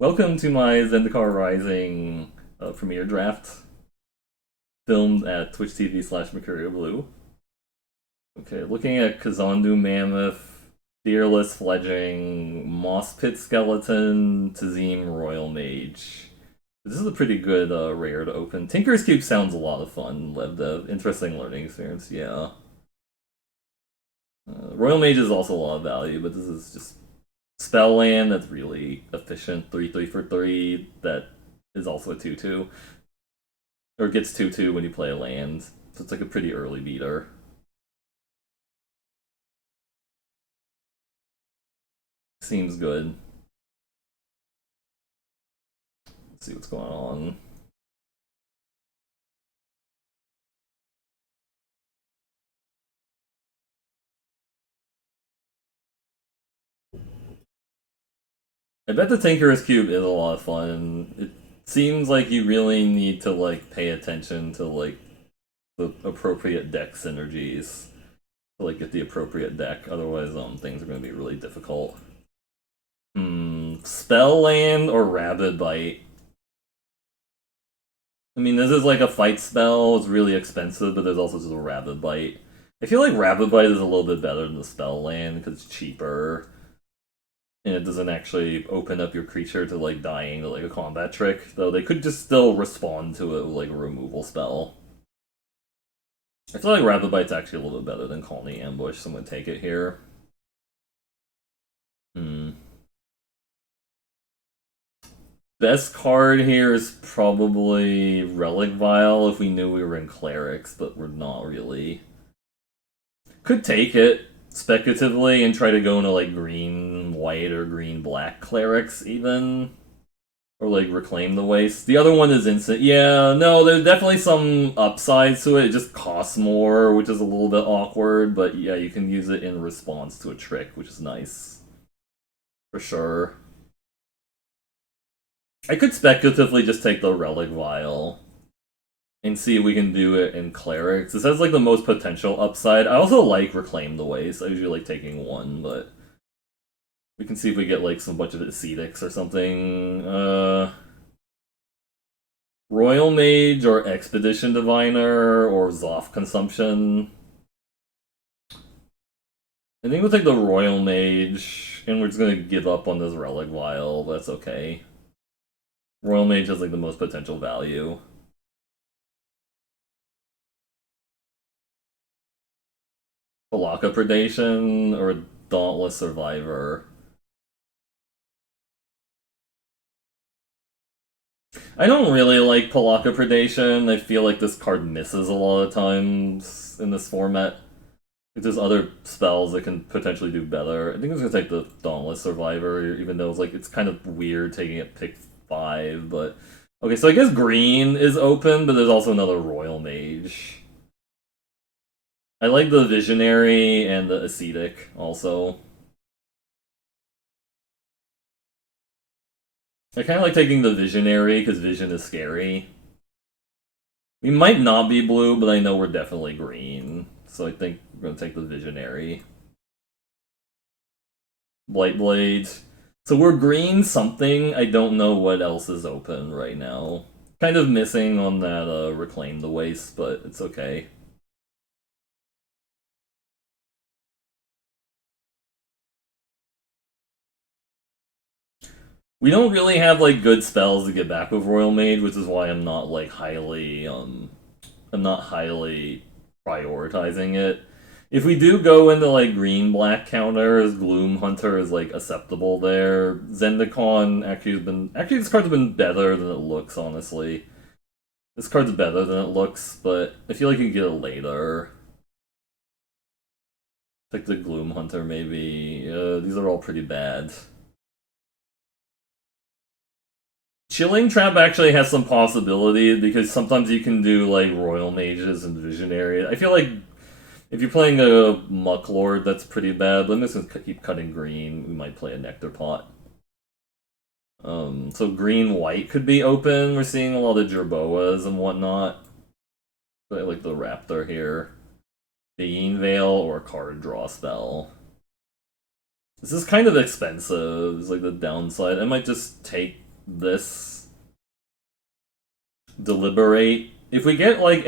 Welcome to my Zendikar Rising premiere draft, filmed at Twitch TV/Mercurio Blue. Okay, looking at Kazandu Mammoth, Fearless Fledging, Moss Pit Skeleton, Tazim Royal Mage. This is a pretty good rare to open. Tinker's Cube sounds a lot of fun. Interesting learning experience, yeah. Royal Mage is also a lot of value, but this is just spell land that's really efficient. 3/3 for 3 that is also a 2/2. Or gets 2/2 when you play a land. So it's like a pretty early beater. Seems good. Let's see what's going on. I bet the Tinker's Cube is a lot of fun. It seems like you really need to like pay attention to like the appropriate deck synergies to like get the appropriate deck. Otherwise, things are gonna be really difficult. Spell land or Rabid Bite? I mean, this is like a fight spell. It's really expensive, but there's also just a Rabid Bite. I feel like Rabid Bite is a little bit better than the spell land because it's cheaper. And it doesn't actually open up your creature to like dying to like a combat trick, though they could just still respond to it with like a removal spell. I feel like Rabid Bite's actually a little bit better than Colony Ambush, so I'm gonna take it here. Best card here is probably Relic Vial if we knew we were in Clerics, but we're not really. Could take it speculatively and try to go into like green white or green black Clerics even. Or like Reclaim the Waste. The other one is instant. Yeah, no, there's definitely some upsides to it. It just costs more, which is a little bit awkward, but yeah, you can use it in response to a trick, which is nice. For sure. I could speculatively just take the Relic Vial and see if we can do it in Clerics. This has like the most potential upside. I also like Reclaim the Waste. I usually like taking one, but we can see if we get like some bunch of Ascetics or something. Royal Mage or Expedition Diviner or Zoth Consumption. I think we'll take the Royal Mage, and we're just gonna give up on this Relic Vial. That's okay. Royal Mage has like the most potential value. Palaka Predation or Dauntless Survivor. I don't really like Palaka Predation. I feel like this card misses a lot of times in this format. If there's other spells that can potentially do better. I think I'm gonna take the Dauntless Survivor, even though it's kind of weird taking it pick 5, but okay, so I guess green is open, but there's also another Royal Mage. I like the Visionary and the Ascetic also. I kind of like taking the Visionary because Vision is scary. We might not be blue, but I know we're definitely green. So I think we're going to take the Visionary. Blightblade. So we're green something. I don't know what else is open right now. Kind of missing on that Reclaim the Waste, but it's okay. We don't really have like good spells to get back with Royal Mage, which is why I'm not like I'm not highly prioritizing it. If we do go into like green black counters, Gloom Hunter is like acceptable there. Zendikar actually this card's been better than it looks, honestly. This card's better than it looks, but I feel like you can get it later. Like the Gloom Hunter maybe. These are all pretty bad. Chilling Trap actually has some possibilities because sometimes you can do like Royal Mages and Visionary. I feel like if you're playing a Muck Lord, that's pretty bad. But I'm just gonna keep cutting green. We might play a Nectar Pot. So green white could be open. We're seeing a lot of Jerboas and whatnot. But I like the Raptor here. Bean Veil or card draw spell. This is kind of expensive. It's like the downside. I might just take this deliberate. If we get like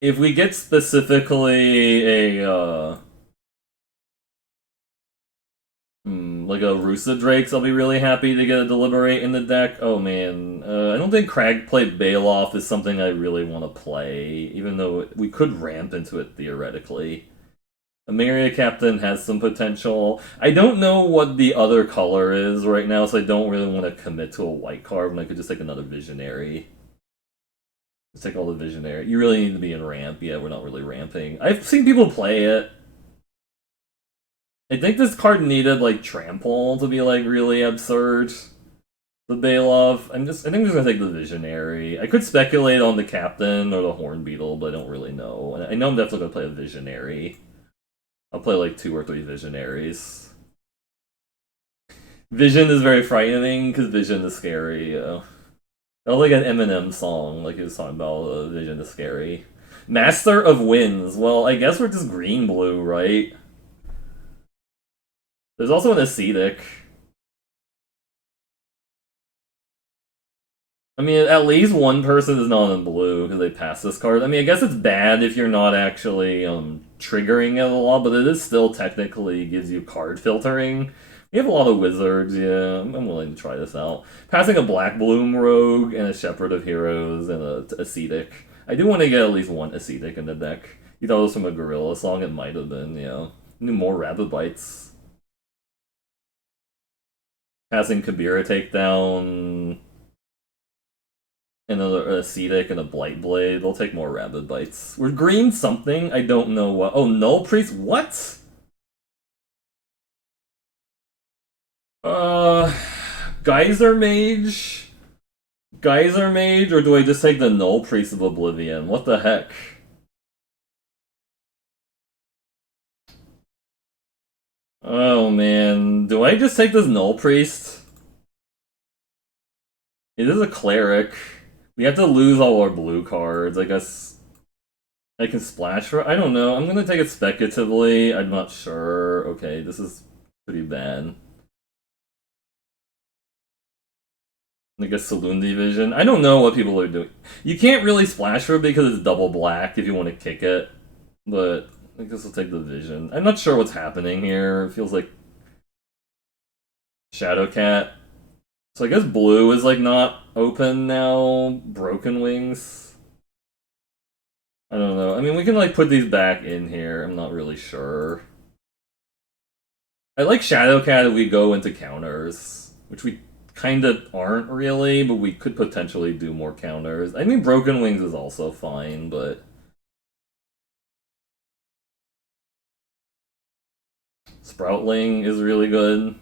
if we get specifically a like a Rusa Drakes, I'll be really happy to get a Deliberate in the deck. Oh man, I don't think Cragplay Bailoff is something I really want to play, even though we could ramp into it theoretically. Ameria Captain has some potential. I don't know what the other color is right now, so I don't really want to commit to a white card when I could just take another Visionary. Let's take all the Visionary. You really need to be in ramp. Yeah, we're not really ramping. I've seen people play it. I think this card needed like Trample to be like really absurd. The Bailoff. I think I'm just gonna take the Visionary. I could speculate on the Captain or the Horn Beetle, but I don't really know. And I know I'm definitely gonna play a Visionary. I'll play like 2 or 3 Visionaries. Vision is very frightening because Vision is scary. That was like an Eminem song, like he was talking about Vision is scary. Master of Winds. Well, I guess we're just green blue, right? There's also an Ascetic. I mean, at least one person is not in blue because they passed this card. I mean, I guess it's bad if you're not actually triggering it a lot, but it is still technically gives you card filtering. We have a lot of wizards, yeah. I'm willing to try this out. Passing a Black Bloom Rogue and a Shepherd of Heroes and a Ascetic. I do want to get at least one Ascetic in the deck. You thought it was from a Gorilla song? It might have been, yeah. Need more Rabbit Bites. Passing Kabira Takedown. Another Ascetic and a Blight Blade. They'll take more Rabbit Bites. We're green something. I don't know what. Oh, Null Priest? What? Uh, Geyser Mage? Geyser Mage, or do I just take the Null Priest of Oblivion? What the heck? Oh man, do I just take this Null Priest? It is a Cleric. We have to lose all our blue cards. I guess I can splash for. I don't know. I'm gonna take it speculatively. I'm not sure. Okay, this is pretty bad. Like a Saloon Division. I don't know what people are doing. You can't really splash for it because it's double black if you want to kick it. But I guess I'll take the Vision. I'm not sure what's happening here. It feels like Shadowcat. So I guess blue is like not open now. Broken Wings. I don't know. I mean, we can like put these back in here. I'm not really sure. I like Shadowcat if we go into counters, which we kind of aren't really, but we could potentially do more counters. I mean, Broken Wings is also fine, but Sproutling is really good.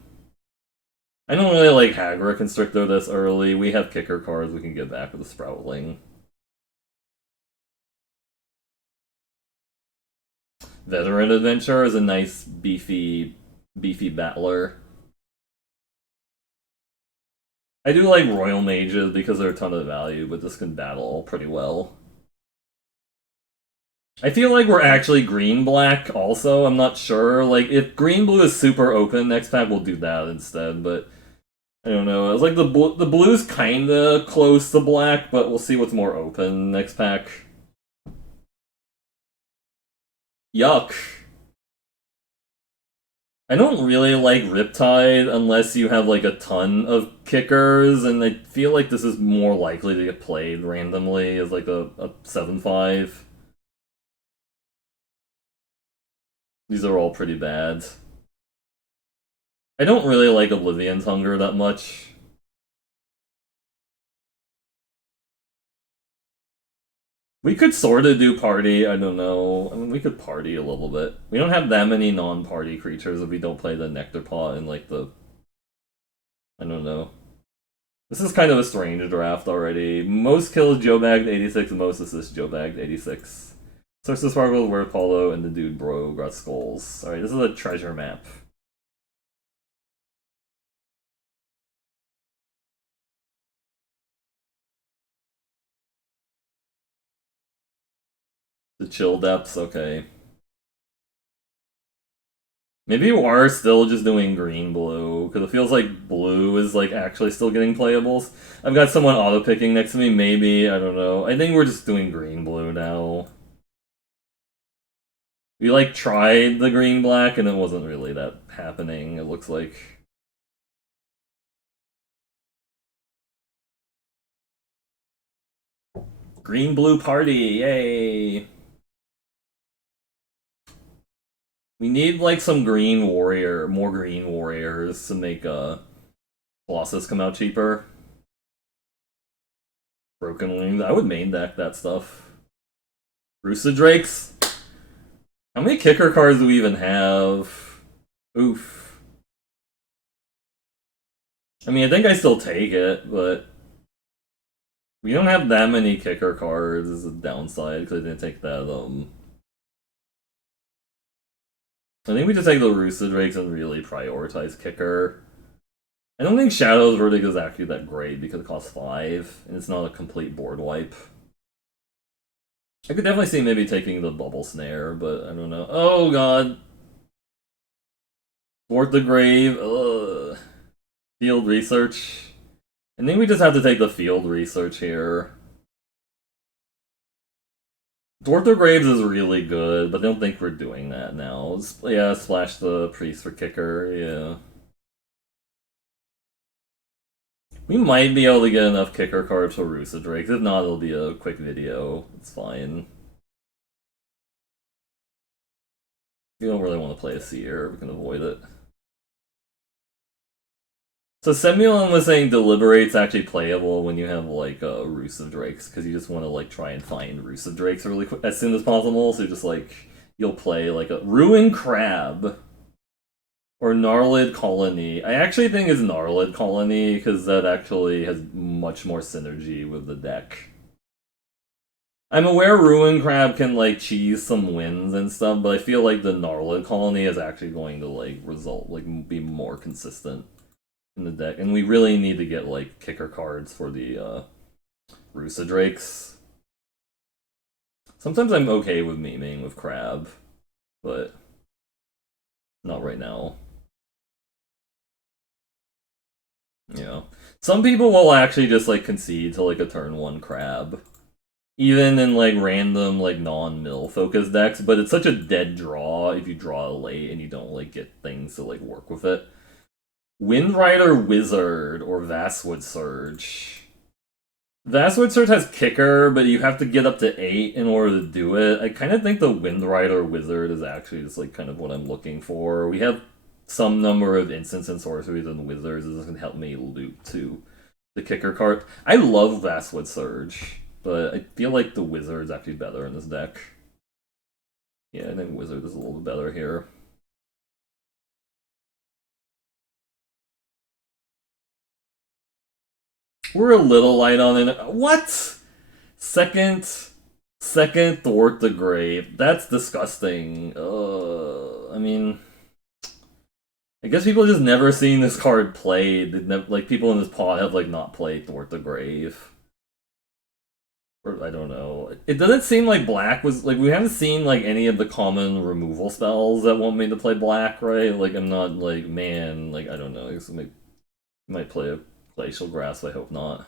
I don't really like Hagra Constrictor this early. We have kicker cards we can get back with the Sproutling. Veteran Adventure is a nice, beefy battler. I do like Royal Mages because they're a ton of value, but this can battle pretty well. I feel like we're actually green-black also, I'm not sure. Like, if green-blue is super open, next pack we'll do that instead, but I don't know. It's like the blue's kinda close to black, but we'll see what's more open next pack. Yuck. I don't really like Riptide unless you have like a ton of kickers, and I feel like this is more likely to get played randomly as like a 7/5. These are all pretty bad. I don't really like Oblivion's Hunger that much. We could sort of do party, I don't know. I mean, we could party a little bit. We don't have that many non-party creatures if we don't play the Nectar Pot and like the... I don't know. This is kind of a strange draft already. Most kills Joe bagged 86, most assists Joe bagged 86. Source of Sparkle, Word Paulo, and the dude bro got skulls. Alright, this is a treasure map. The chill depths, okay. Maybe you are still just doing green blue because it feels like blue is like actually still getting playables. I've got someone auto picking next to me. Maybe I don't know. I think we're just doing green blue now. We like tried the green black and it wasn't really that happening. It looks like. Green blue party, yay! We need like some green warrior, more green warriors to make Colossus come out cheaper. Broken wings. I would main deck that stuff. Rooster Drakes. How many kicker cards do we even have? Oof. I mean, I think I still take it, but we don't have that many kicker cards. Is a downside because I didn't take that. I think we just take the Rooster Drakes and really prioritize kicker. I don't think Shadow's Verdict is actually that great because it costs 5 and it's not a complete board wipe. I could definitely see maybe taking the Bubble Snare, but I don't know. Oh god. Thwart the Grave. Ugh. Field Research. I think we just have to take the Field Research here. Thwart the Graves is really good, but I don't think we're doing that now. Yeah, splash the Priest for kicker, yeah. We might be able to get enough kicker cards for Rooster Drakes. If not, it'll be a quick video. It's fine. We don't really want to play a Seer. We can avoid it. So Semulon was saying Deliberate's actually playable when you have like Rooster Drakes, because you just want to like try and find Rooster Drakes really quick as soon as possible. So just like you'll play like a Ruin Crab. Or Gnarlid Colony. I actually think it's Gnarlid Colony because that actually has much more synergy with the deck. I'm aware Ruin Crab can like cheese some wins and stuff, but I feel like the Gnarlid Colony is actually going to like be more consistent in the deck, and we really need to get like kicker cards for the Rooster Drakes. Sometimes I'm okay with memeing with Crab, but not right now. Yeah. Some people will actually just like concede to like a turn 1 crab. Even in like random like non-mill focus decks, but it's such a dead draw if you draw late and you don't like get things to like work with it. Windrider Wizard or Vastwood Surge. Vastwood Surge has kicker, but you have to get up to 8 in order to do it. I kind of think the Windrider Wizard is actually just like kind of what I'm looking for. We have some number of instants and sorceries and wizards. This can help me loop to the kicker card. I love Vastwood Surge, but I feel like the wizard is actually better in this deck. Yeah, I think wizard is a little bit better here. We're a little light on it. What? Second Thwart the Grave. That's disgusting. I mean, I guess people just never seen this card played. Like people in this pod have like not played Thwart the Grave. Or I don't know. It doesn't seem like black was like we haven't seen like any of the common removal spells that want me to play black, right? Like I'm not like man, like I don't know. I guess I might play a Glacial Grasp. I hope not.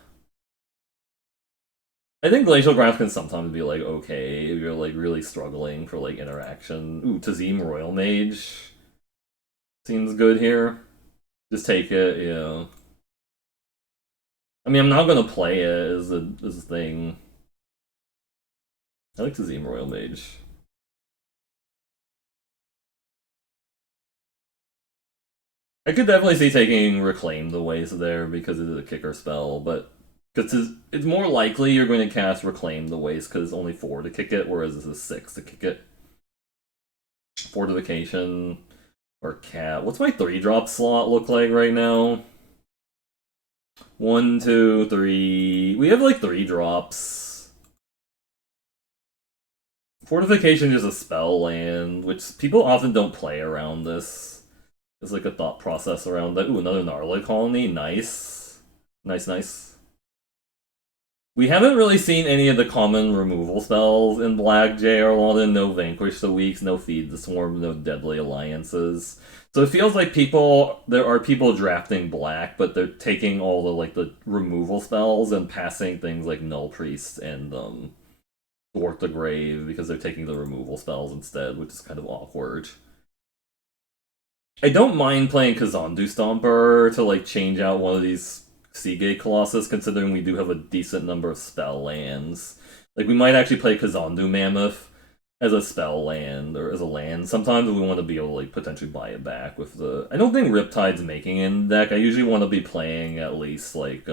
I think Glacial Grasp can sometimes be like okay if you're like really struggling for like interaction. Ooh, Tazim Royal Mage seems good here. Just take it, yeah. I mean, I'm not gonna play it as a thing. I like Tazim Royal Mage. I could definitely see taking Reclaim the Waste there because it is a kicker spell, but because it's more likely you're going to cast Reclaim the Waste because it's only 4 to kick it, whereas this is 6 to kick it. Fortification or Cat. What's my 3-drop slot look like right now? 1, 2, 3. We have like 3 drops. Fortification is a spell land, which people often don't play around this. There's like a thought process around that. Ooh, another Gnarly Colony. Nice. Nice, nice. We haven't really seen any of the common removal spells in Black J or London. No Vanquish the Weaks, no Feed the Swarm, no Deadly Alliances. So it feels like there are people drafting black, but they're taking all the like the removal spells and passing things like Null Priest and Thwart the Grave because they're taking the removal spells instead, which is kind of awkward. I don't mind playing Kazandu Stomper to like change out one of these Seagate Colossus, considering we do have a decent number of spell lands. Like we might actually play Kazandu Mammoth as a spell land or as a land. Sometimes we want to be able to like potentially buy it back with the. I don't think Riptide's making in deck. I usually want to be playing at least like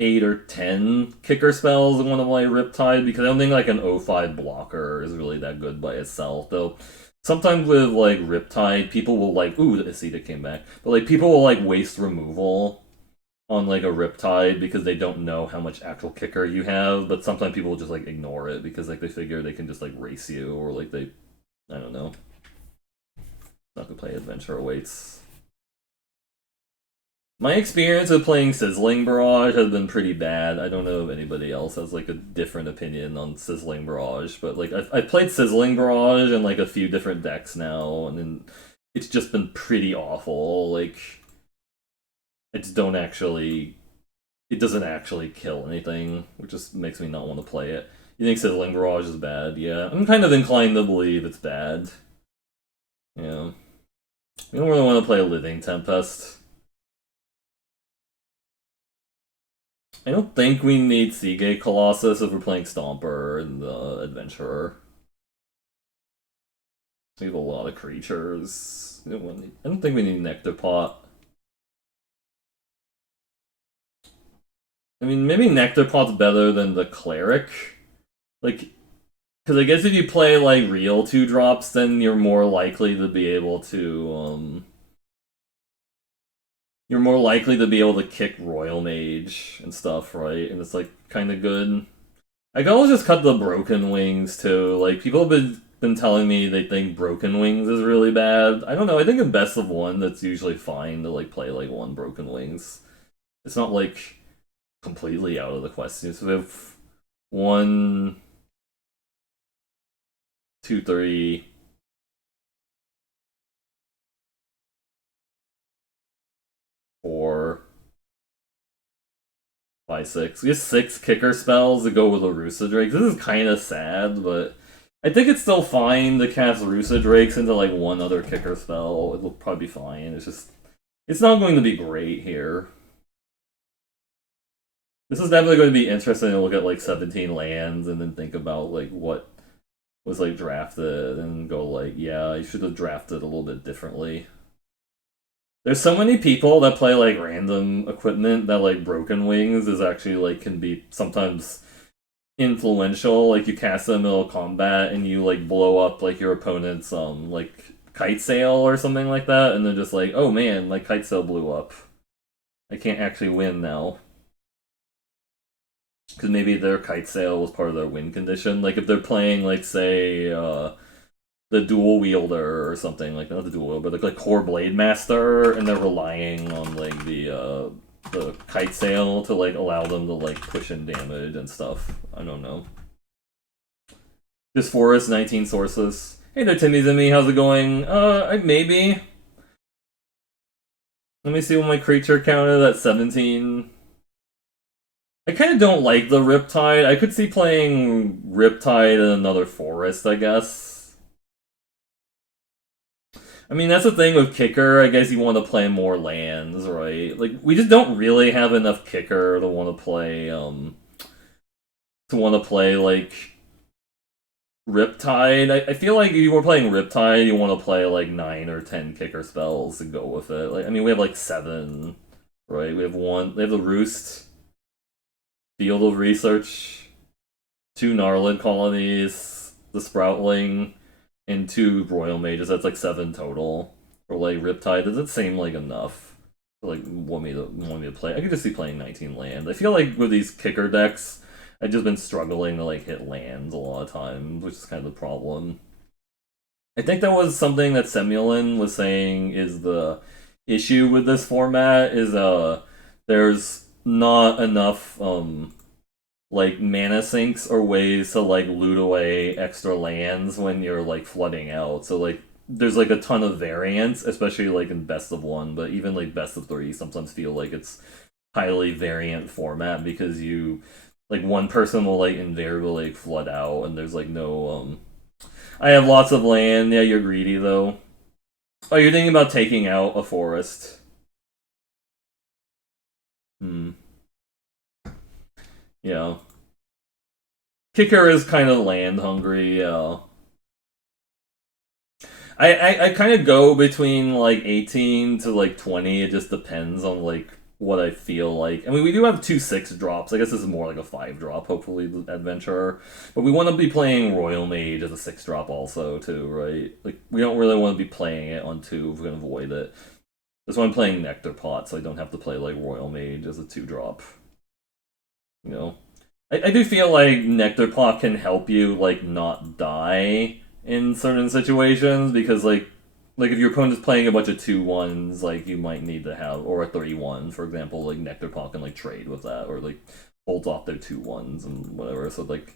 8 or 10 kicker spells in one of my Riptide because I don't think like an O5 blocker is really that good by itself. Though sometimes with like Riptide, people will like, ooh, the Asita came back, but like people will like waste removal on like a Riptide because they don't know how much actual kicker you have. But sometimes people will just like ignore it because like they figure they can just like race you or like they, I don't know. Not gonna play Adventure Awaits. My experience of playing Sizzling Barrage has been pretty bad. I don't know if anybody else has like a different opinion on Sizzling Barrage, but like I've played Sizzling Barrage in like a few different decks now, and then it's just been pretty awful. Like I just don't actually, it doesn't actually kill anything, which just makes me not want to play it. You think Sizzling Barrage is bad? Yeah, I'm kind of inclined to believe it's bad. Yeah, we don't really want to play a Living Tempest. I don't think we need Seagate Colossus if we're playing Stomper and Adventurer. We have a lot of creatures. I don't think we need Nectar Pot. I mean, maybe Nectar Pot's better than the Cleric. Like, because I guess if you play, like, real 2-drops, then you're more likely to be able to, you're more likely to be able to kick Royal Mage and stuff, right? And it's, like, kind of good. I could always just cut the Broken Wings, too. Like, people have been telling me they think Broken Wings is really bad. I don't know, I think in best of one, that's usually fine to, like, play, like, one Broken Wings. It's not, like, completely out of the question. So we have 1, 2, 3, 4, 5, 6. We have 6 kicker spells to go with Arusa Drake. This is kind of sad, but I think it's still fine to cast Arusa Drakes into like one other kicker spell. It'll probably be fine. It's just, it's not going to be great here. This is definitely going to be interesting to look at like 17 lands and then think about like what was like drafted and go like, yeah, you should have drafted a little bit differently. There's so many people that play like random equipment that like Broken Wings is actually like can be sometimes influential. Like you cast them in middle of combat and you like blow up like your opponent's like kite sail or something like that, and they're just like, oh man, my kite sail blew up. I can't actually win now. Because maybe their kite sail was part of their win condition. Like if they're playing like say the dual wielder or something like not the dual wielder, but like core blade master, and they're relying on like the kite sail to like allow them to like push in damage and stuff. I don't know. This forest 19 sources. Hey there, Timmy Zimmy, how's it going? Maybe. Let me see what my creature count is at 17. I kind of don't like the Riptide. I could see playing Riptide in another forest, I guess. I mean, that's the thing with Kicker. I guess you want to play more lands, right? Like, we just don't really have enough Kicker to want to play, like, Riptide. I feel like if you were playing Riptide, you want to play, like, 9 or 10 Kicker spells to go with it. Like, I mean, we have, like, 7, right? We have the Roost, Field of Research, 2 Gnarlid colonies, the Sproutling, and 2 Royal Mages. That's like 7 total. Or like Riptide. Does it seem like enough? Like want me to play? I could just see playing 19 land. I feel like with these kicker decks, I've just been struggling to like hit lands a lot of times, which is kind of the problem. I think that was something that Semulin was saying is the issue with this format is there's not enough like mana sinks or ways to like loot away extra lands when you're like flooding out. So like there's like a ton of variance, especially like in best of one, but even like best of three sometimes feel like it's highly variant format because you like one person will like invariably like flood out and there's like no I have lots of land. Yeah, you're greedy though. Oh, you're thinking about taking out a forest. Hmm. Yeah. Kicker is kind of land hungry, yeah. I kind of go between like 18 to like 20. It just depends on like what I feel like. I mean, we do have two 6 drops. I guess this is more like a 5 drop, hopefully, the adventurer. But we want to be playing Royal Mage as a 6 drop also, too, right? Like, we don't really want to be playing it on 2 if we're going to avoid it. That's why I'm playing Nectar Pot, so I don't have to play like Royal Mage as a 2 drop. You know? I do feel like Nectar Pot can help you like not die in certain situations because like if your opponent's playing a bunch of 2-1s, like you might need to have or a 3-1, for example, like Nectar Pot can like trade with that or like bolt off their 2-1s and whatever. So like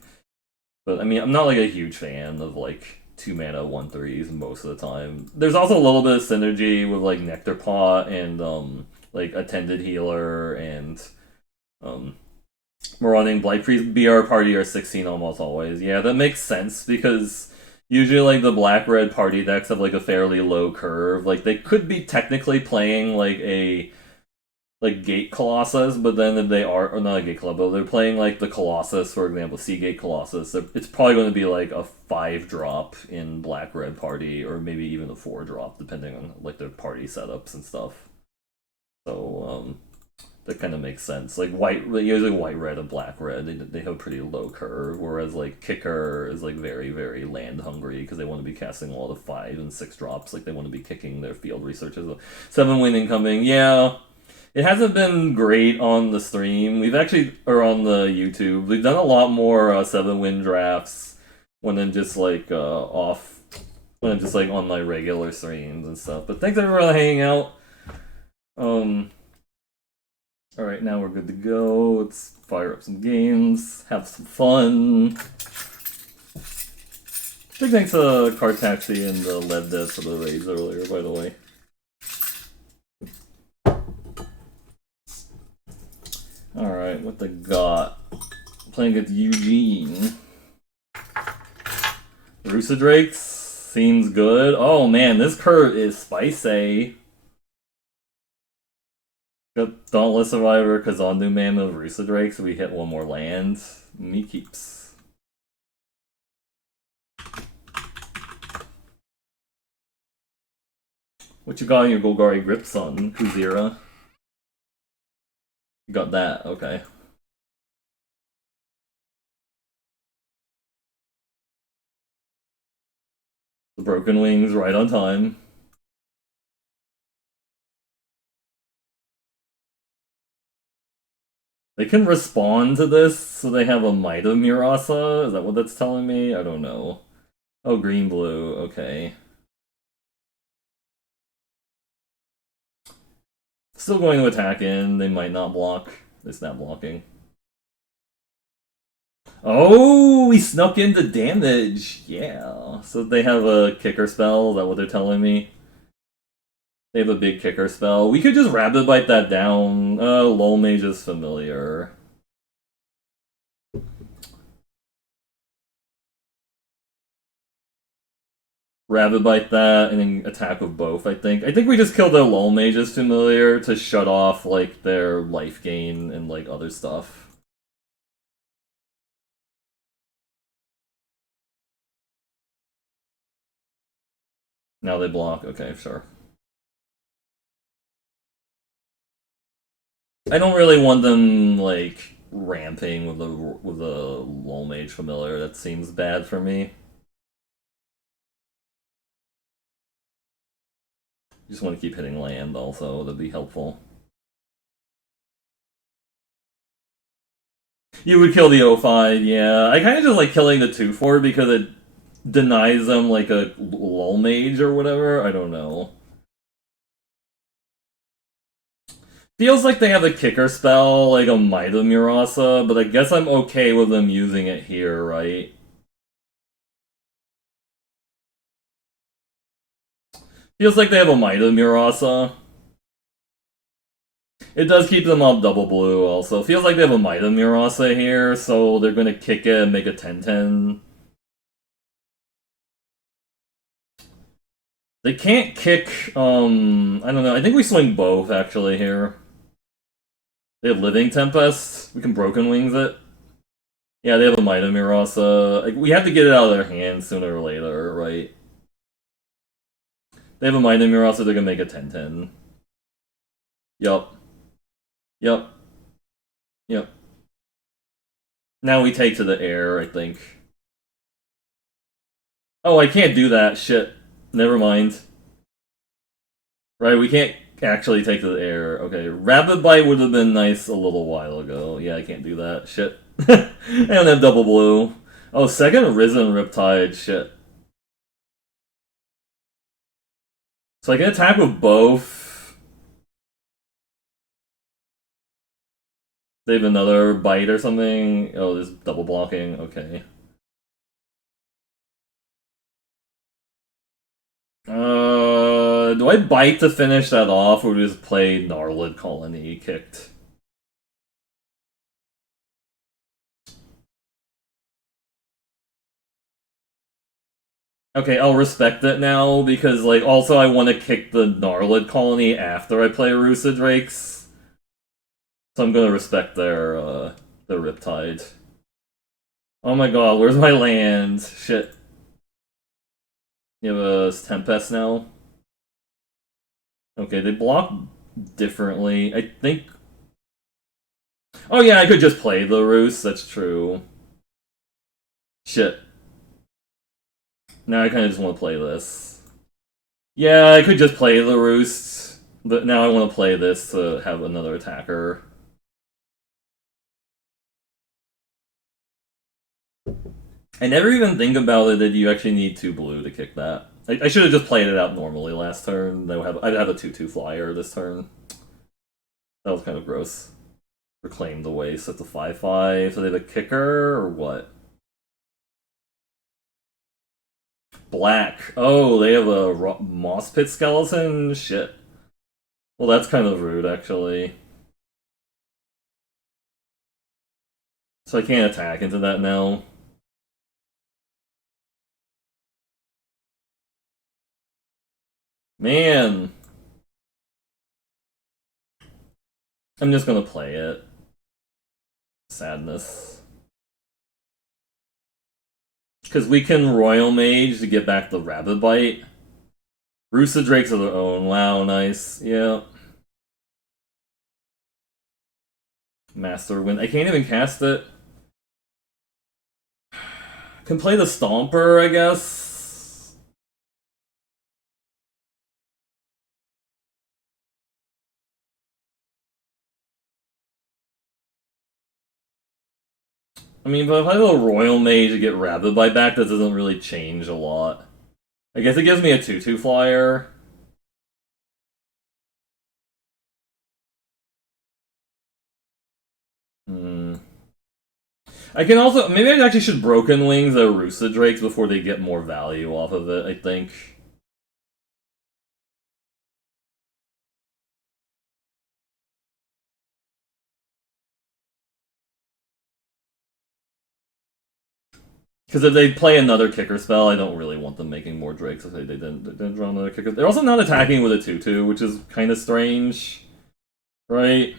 but I mean I'm not like a huge fan of like 2 mana 1-3s most of the time. There's also a little bit of synergy with like Nectar Pot and like Attended Healer and um Marauding Blight Priest BR party are 16 almost always. Yeah, that makes sense because usually like the black red party decks have like a fairly low curve. Like they could be technically playing like a like Gate Colossus, but then if they are or not a Gate Club, but they're playing like the Colossus, for example, Seagate Colossus, it's probably going to be like a 5 drop in black red party or maybe even a 4 drop depending on like their party setups and stuff. So that kind of makes sense. Like white, usually white red and black red, they have a pretty low curve, whereas like kicker is like very land hungry because they want to be casting a lot of 5 and 6 drops. Like they want to be kicking their field researchers. 7 win incoming, yeah. It hasn't been great on the stream. We've actually, or on the YouTube, we've done a lot more 7 win drafts when I'm just like off, when I'm just like on my regular streams and stuff. But thanks everyone for hanging out. Alright, now we're good to go. Let's fire up some games, have some fun. Big thanks to Car Taxi and the Lev Dev for the raids earlier, by the way. Alright, what they got? Playing against Eugene. Rooster Drakes seems good. Oh man, this curve is spicy. Got Dauntless Survivor, Kazandu Mammoth, of Rooster Drakes. We hit one more land. Me keeps. What you got in your Golgari Grip Son, Kuzira? You got that, okay. The Broken Wings right on time. They can respond to this, so they have a Might of Murasa? Is that what that's telling me? I don't know. Oh, green-blue, okay. Still going to attack in, they might not block. They snap blocking. Oh, we snuck into damage! Yeah. So they have a kicker spell, is that what they're telling me? They have a big kicker spell. We could just Rabbit Bite that down. Lol Mage is familiar. Rabbit Bite that and then attack with both, I think. I think we just killed their Lol Mage's familiar to shut off like their life gain and like other stuff. Now they block, okay, sure. I don't really want them like ramping with the Lol Mage familiar. That seems bad for me. Just want to keep hitting land also, that'd be helpful. You would kill the O5, yeah. I kind of just like killing the 2/4 because it denies them like a lull mage or whatever. I don't know. Feels like they have a kicker spell, like a Might of Murasa, but I guess I'm okay with them using it here, right? Feels like they have a Might of Murasa. It does keep them up double blue also. Feels like they have a Might of Murasa here, so they're gonna kick it and make a 10-10. They can't kick, I don't know. I think we swing both, actually, here. They have Living Tempest. We can Broken Wings it. Yeah, they have a Might of Murasa. Like, we have to get it out of their hands sooner or later, right? They have a Might of Murasa, they're gonna make a 10-10. Yup. Yup. Yep. Now we take to the air, I think. Oh, I can't do that. Shit. Never mind. Right, we can't actually take to the air. Okay, Rapid Bite would have been nice a little while ago. Yeah, I can't do that. Shit. I don't have double blue. Oh, second Risen Riptide. Shit. So I can attack with both. They have another bite or something. Oh, there's double blocking. Okay. Do I bite to finish that off, or just play Gnarlid Colony kicked? Okay, I'll respect it now, because, like, also I want to kick the Gnarlid Colony after I play Rusa Drakes. So I'm gonna respect their Riptide. Oh my god, where's my land? Shit. You have a Tempest now? Okay, they block differently. I think... Oh yeah, I could just play the Roost, that's true. Shit. Now I kind of just want to play this. Yeah, I could just play the Roost, but now I want to play this to have another attacker. I never even think about it that you actually need 2 blue to kick that. I should have just played it out normally last turn. I'd have a 2/2 flyer this turn. That was kind of gross. Reclaim the waste at the 5/5. So they have a kicker or what? Black. Oh, they have a Moss Pit Skeleton? Shit. Well, that's kind of rude, actually. So I can't attack into that now. Man. I'm just gonna play it. Sadness. Because we can Royal Mage to get back the Rabbit Bite. Rooster Drakes are their own. Wow, nice. Yeah. Master Wind. I can't even cast it. Can play the Stomper, I guess. I mean, but if I have a Royal Mage to get Rabbit Bite back, that doesn't really change a lot. I guess it gives me a 2/2 flyer. Hmm. I can also... Maybe I actually should Broken Wings the Rusa Drakes before they get more value off of it, I think. Because if they play another kicker spell, I don't really want them making more Drakes if they didn't draw another kicker. They're also not attacking with a 2/2, which is kind of strange. Right?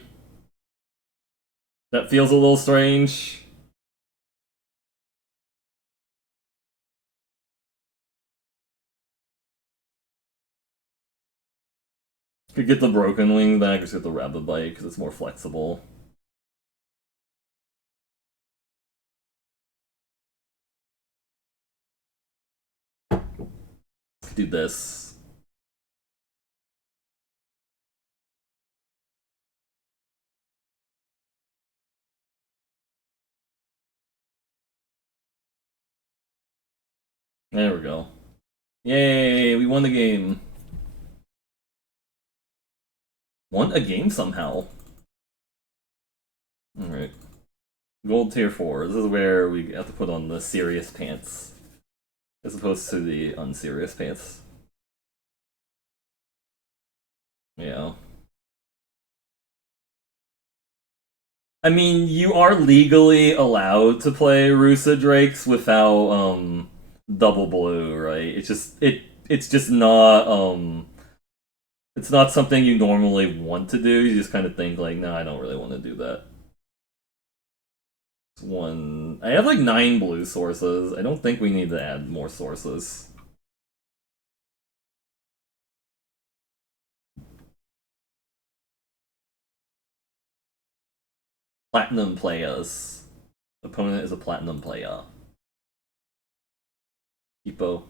That feels a little strange. Could get the Broken Wing back, or just get the Rabbit Bite, because it's more flexible. Do this. There we go. Yay, we won the game. Want a game somehow. Alright. Gold tier 4. This is where we have to put on the serious pants. As opposed to the unserious pants. Yeah. I mean, you are legally allowed to play Rusa Drakes without double blue, right? It's just not it's not something you normally want to do. You just kind of think like, no, I don't really want to do that. One, I have like 9 blue sources. I don't think we need to add more sources. Platinum players. Opponent is a platinum player. Hippo.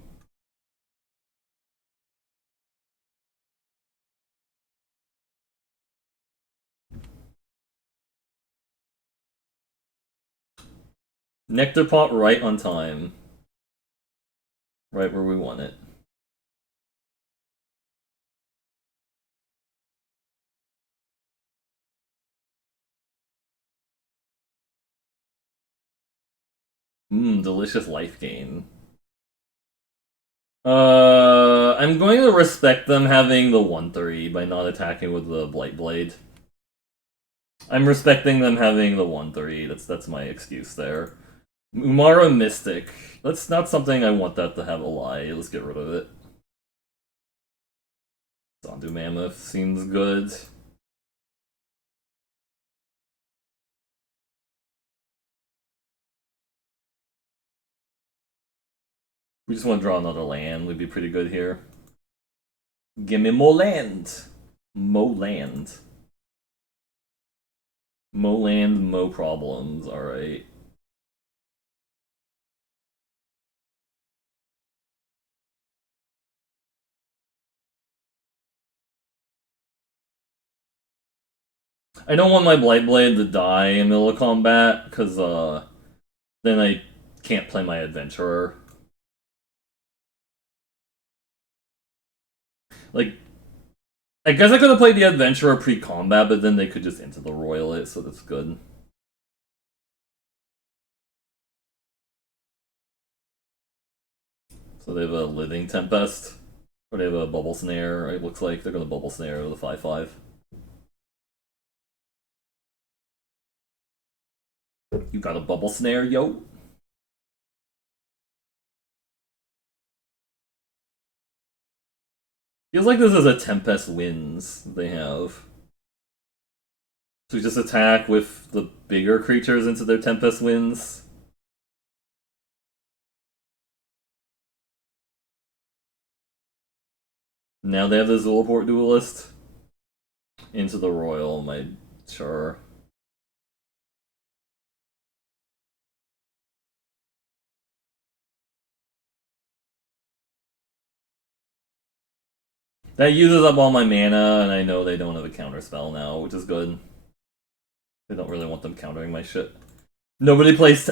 Nectar pot right on time. Right where we want it. Mmm, delicious life gain. I'm going to respect them having the 1-3 by not attacking with the Blight Blade. I'm respecting them having the 1-3. That's my excuse there. Umara Mystic. That's not something I want that to have a lie. Let's get rid of it. Zondu Mammoth seems good. We just want to draw another land. We'd be pretty good here. Give me more land. Mo land. Mo land, mo problems. Alright. I don't want my Blightblade to die in the middle of combat, because then I can't play my Adventurer. Like, I guess I could have played the Adventurer pre-combat, but then they could just into the Royal it, so that's good. So they have a Living Tempest, or they have a Bubble Snare, right? Looks like they're gonna Bubble Snare with a 5/5. You got a Bubble Snare, yo? Feels like this is a Tempest wins they have. So we just attack with the bigger creatures into their Tempest wins. Now they have the Zulaport Duelist. Into the Royal, my sure. That uses up all my mana, and I know they don't have a counter spell now, which is good. I don't really want them countering my shit. Nobody plays.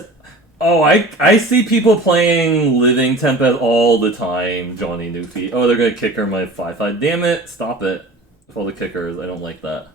Oh, I see people playing Living Tempest all the time, Johnny Newfie. Oh, they're gonna kicker my 5/5. Damn it! Stop it. With all the kickers, I don't like that.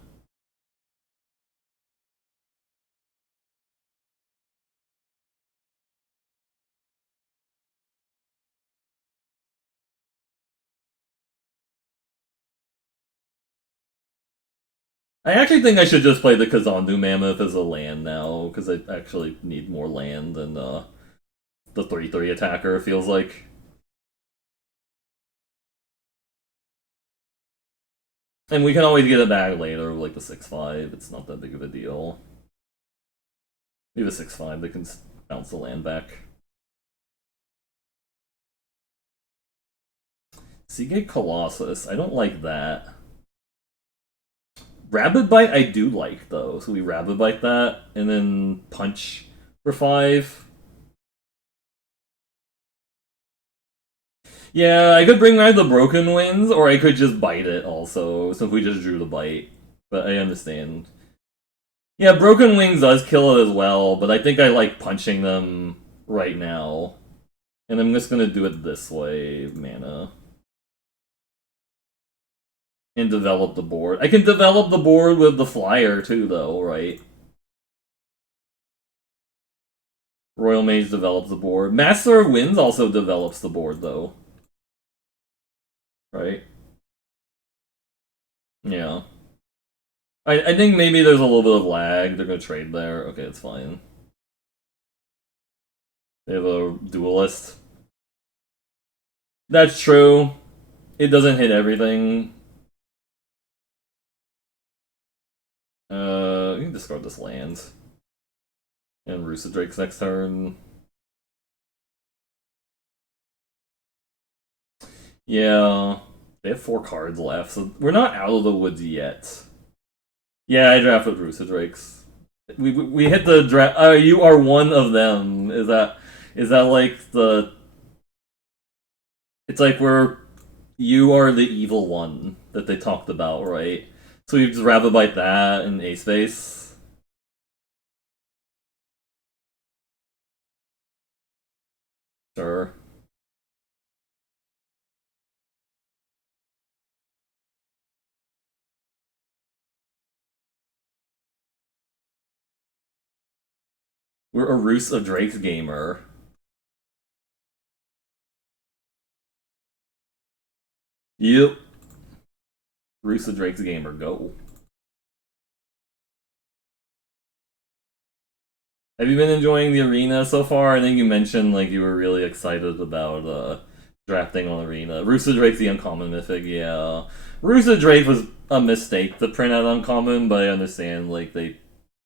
I actually think I should just play the Kazandu Mammoth as a land now, because I actually need more land than the 3/3 attacker, feels like. And we can always get it back later, like the 6/5. It's not that big of a deal. Leave a 6/5, they can bounce the land back. Seagate Colossus, I don't like that. Rabbit Bite I do like, though. So we Rabbit Bite that, and then Punch for 5. Yeah, I could bring back the Broken Wings, or I could just bite it also, since we just drew the bite. But I understand. Yeah, Broken Wings does kill it as well, but I think I like punching them right now. And I'm just gonna do it this way, mana. and develop the board. I can develop the board with the flyer too, though, right? Royal Mage develops the board. Master of Winds also develops the board, though. Right? Yeah. I think maybe there's a little bit of lag. They're gonna trade there. Okay, it's fine. They have a duelist. That's true. It doesn't hit everything. You can discard this land. And Rooster Drake's next turn. Yeah. They have 4 cards left, so we're not out of the woods yet. Yeah, I drafted Rooster Drakes. We hit the draft. You are one of them. Is that like the? It's like you are the evil one that they talked about, right? So you just Rababite that and Ace Base. Sure. We're a Roos of Drake's gamer. Yep. Roos of Drake's gamer, go. Have you been enjoying the arena so far? I think you mentioned like you were really excited about drafting on arena. Rooster Drake's the uncommon mythic, yeah. Rooster Drake was a mistake to print out uncommon, but I understand like they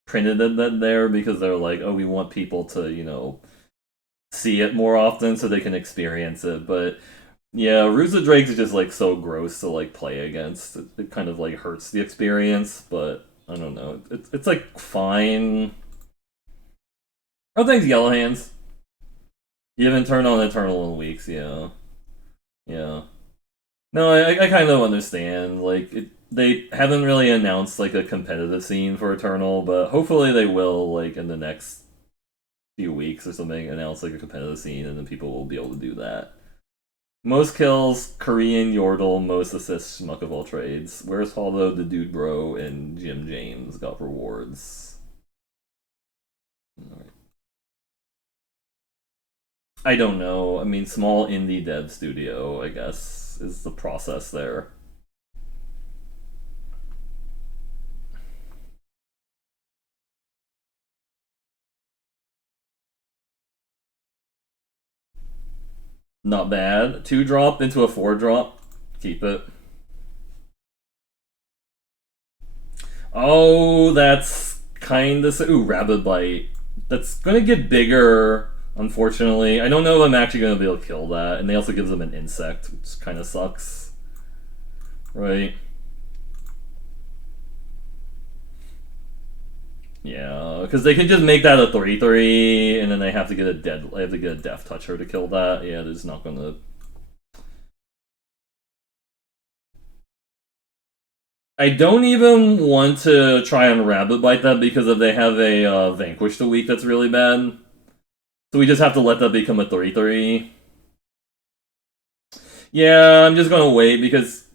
printed it there because they're like, oh, we want people to, see it more often so they can experience it. But yeah, Rooster Drake is just like so gross to like play against. It kind of like hurts the experience, but I don't know. It's like fine. Oh, thanks, Yellow Hands. You haven't turned on Eternal in weeks, yeah. Yeah. No, I kind of understand. Like, they haven't really announced, like, a competitive scene for Eternal, but hopefully they will, like, in the next few weeks or something, announce, like, a competitive scene, and then people will be able to do that. Most kills, Korean Yordle, most assists, Schmuck of all trades. Where's Hollow, the Dude Bro, and Jim James got rewards. Alright. I don't know. I mean, small indie dev studio, I guess, is the process there. Not bad. 2-drop into a 4-drop. Keep it. Oh, that's kind of... Ooh, Rabbit Bite. That's gonna get bigger, unfortunately. I don't know if I'm actually gonna be able to kill that. And they also gives them an insect, which kind of sucks. Right? Yeah, because they can just make that a 3/3, and then they have to get a Death Toucher to kill that. Yeah, they're just not gonna... I don't even want to try and Rabbit Bite that because if they have a Vanquish the Weak that's really bad. So we just have to let that become a 3/3. Yeah, I'm just gonna wait because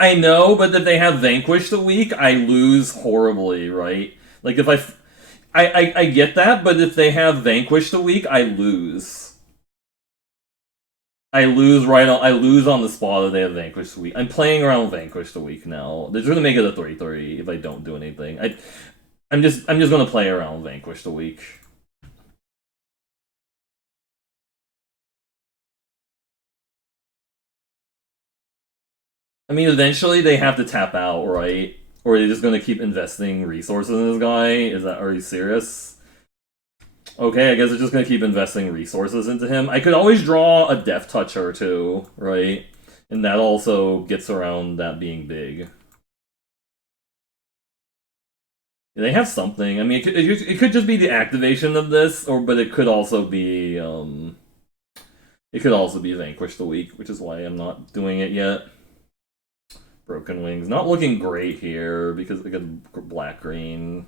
I know, but if they have Vanquish the Weak, I lose horribly, right? Like if I get that, but if they have Vanquish the Weak, I lose. I lose I lose on the spot if they have Vanquish the Weak. I'm playing around Vanquish the Weak now. They're gonna make it a 3/3 if I don't do anything. I'm just gonna play around Vanquish the Weak. I mean, eventually they have to tap out, right? Or are they just gonna keep investing resources in this guy? Are you serious? Okay, I guess they're just gonna keep investing resources into him. I could always draw a Death Toucher too, right? And that also gets around that being big. They have something. I mean, it could just be the activation of this, but it could also be Vanquish the Weak, which is why I'm not doing it yet. Broken Wings, not looking great here because they got black green.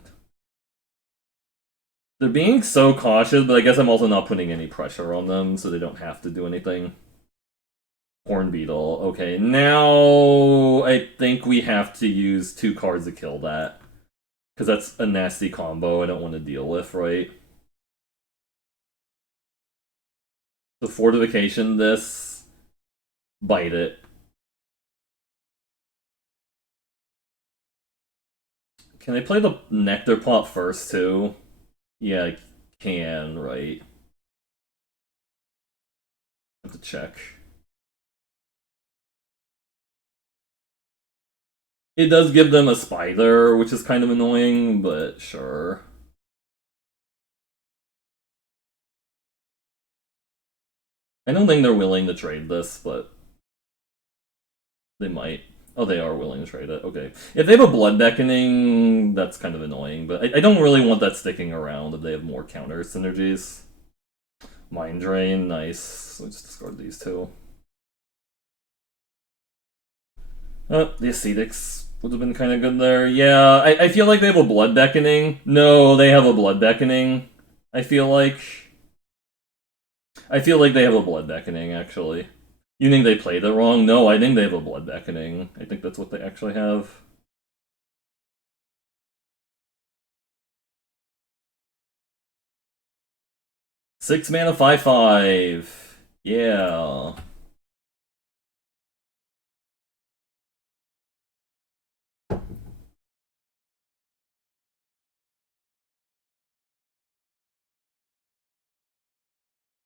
They're being so cautious, but I guess I'm also not putting any pressure on them, so they don't have to do anything. Horn Beetle. Okay, now I think we have to use 2 cards to kill that. Because that's a nasty combo I don't want to deal with, right? The fortification this. Bite it. Can I play the Nectar Pot first, too? Yeah, I can, right? Have to check. It does give them a spider, which is kind of annoying, but sure. I don't think they're willing to trade this, but they might. Oh, they are willing to trade it. Okay. If they have a Blood Beckoning, that's kind of annoying, but I don't really want that sticking around if they have more counter synergies. Mind Drain, nice. Let's discard these two. The Ascetics would have been kind of good there. Yeah, I feel like they have a Blood Beckoning. No, they have a Blood Beckoning. I feel like. I feel like they have a Blood Beckoning, actually. You think they played it wrong? No, I think they have a Blood Beckoning. I think that's what they actually have. Six mana, 5/5. Yeah.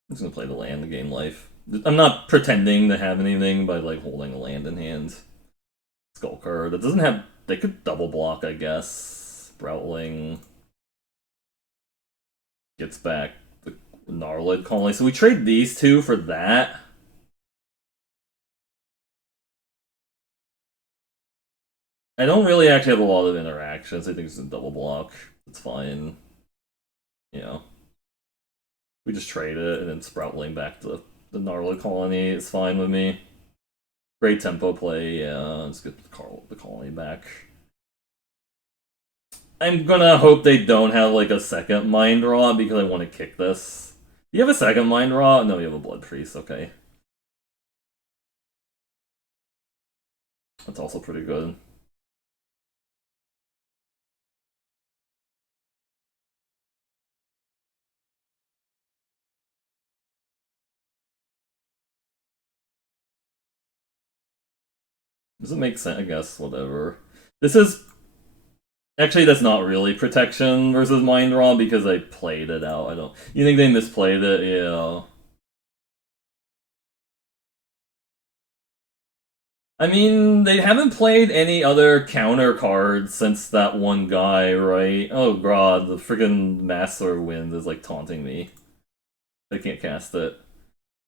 I'm just gonna play the land to gain life. I'm not pretending to have anything by like holding a land in hand. Skulker. That doesn't have. They could double block, I guess. Sproutling gets back the Gnarlid Colony. So we trade these two for that. I don't really actually have a lot of interactions. I think it's a double block. It's fine. Yeah. We just trade it and then Sproutling back to the Gnarlid Colony. It's fine with me. Great tempo play. Yeah, let's get the colony back. I'm gonna hope they don't have like a second Mind Rot because I want to kick this. Do you have a second Mind Rot? No, you have a Blood Priest. Okay. That's also pretty good. Does it make sense? I guess, whatever. This is... Actually, that's not really protection versus Mind Rot because I played it out. I don't... You think they misplayed it? Yeah. I mean, they haven't played any other counter cards since that one guy, right? Oh god, the freaking Master Wind is like taunting me. I can't cast it.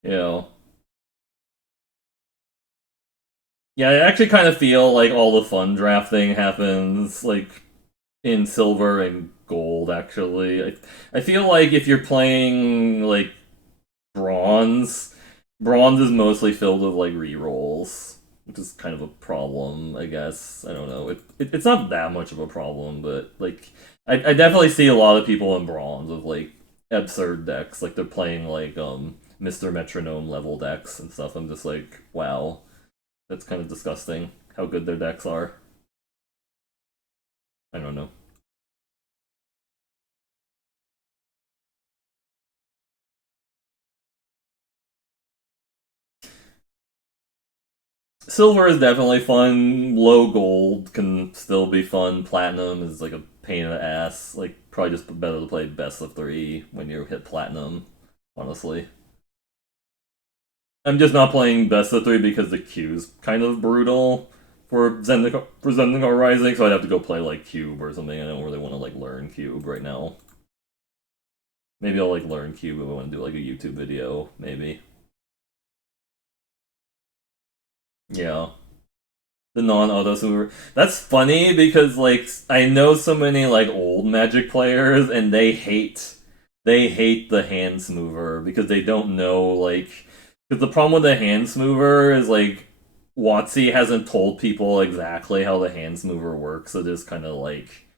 You know. Yeah, I actually kind of feel like all the fun drafting happens like in silver and gold. Actually, I feel like if you're playing like bronze, bronze is mostly filled with like rerolls, which is kind of a problem, I guess. I don't know. It's not that much of a problem, but like I definitely see a lot of people in bronze with like absurd decks, like they're playing like Mr. Metronome level decks and stuff. I'm just like, wow. That's kind of disgusting how good their decks are. I don't know. Silver is definitely fun. Low gold can still be fun. Platinum is like a pain in the ass. Like, probably just better to play best of 3 when you hit platinum, honestly. I'm just not playing best of 3 because the queue's kind of brutal for Zendikar Rising, so I'd have to go play like Cube or something. I don't really want to like learn Cube right now. Maybe I'll like learn Cube if I want to do like a YouTube video, maybe. Yeah. The non-auto swimmer. That's funny because like I know so many like old Magic players and they hate the hand smoother because they don't know like because the problem with the hand smoother is like WotC hasn't told people exactly how the hand smoother works, so just kind of like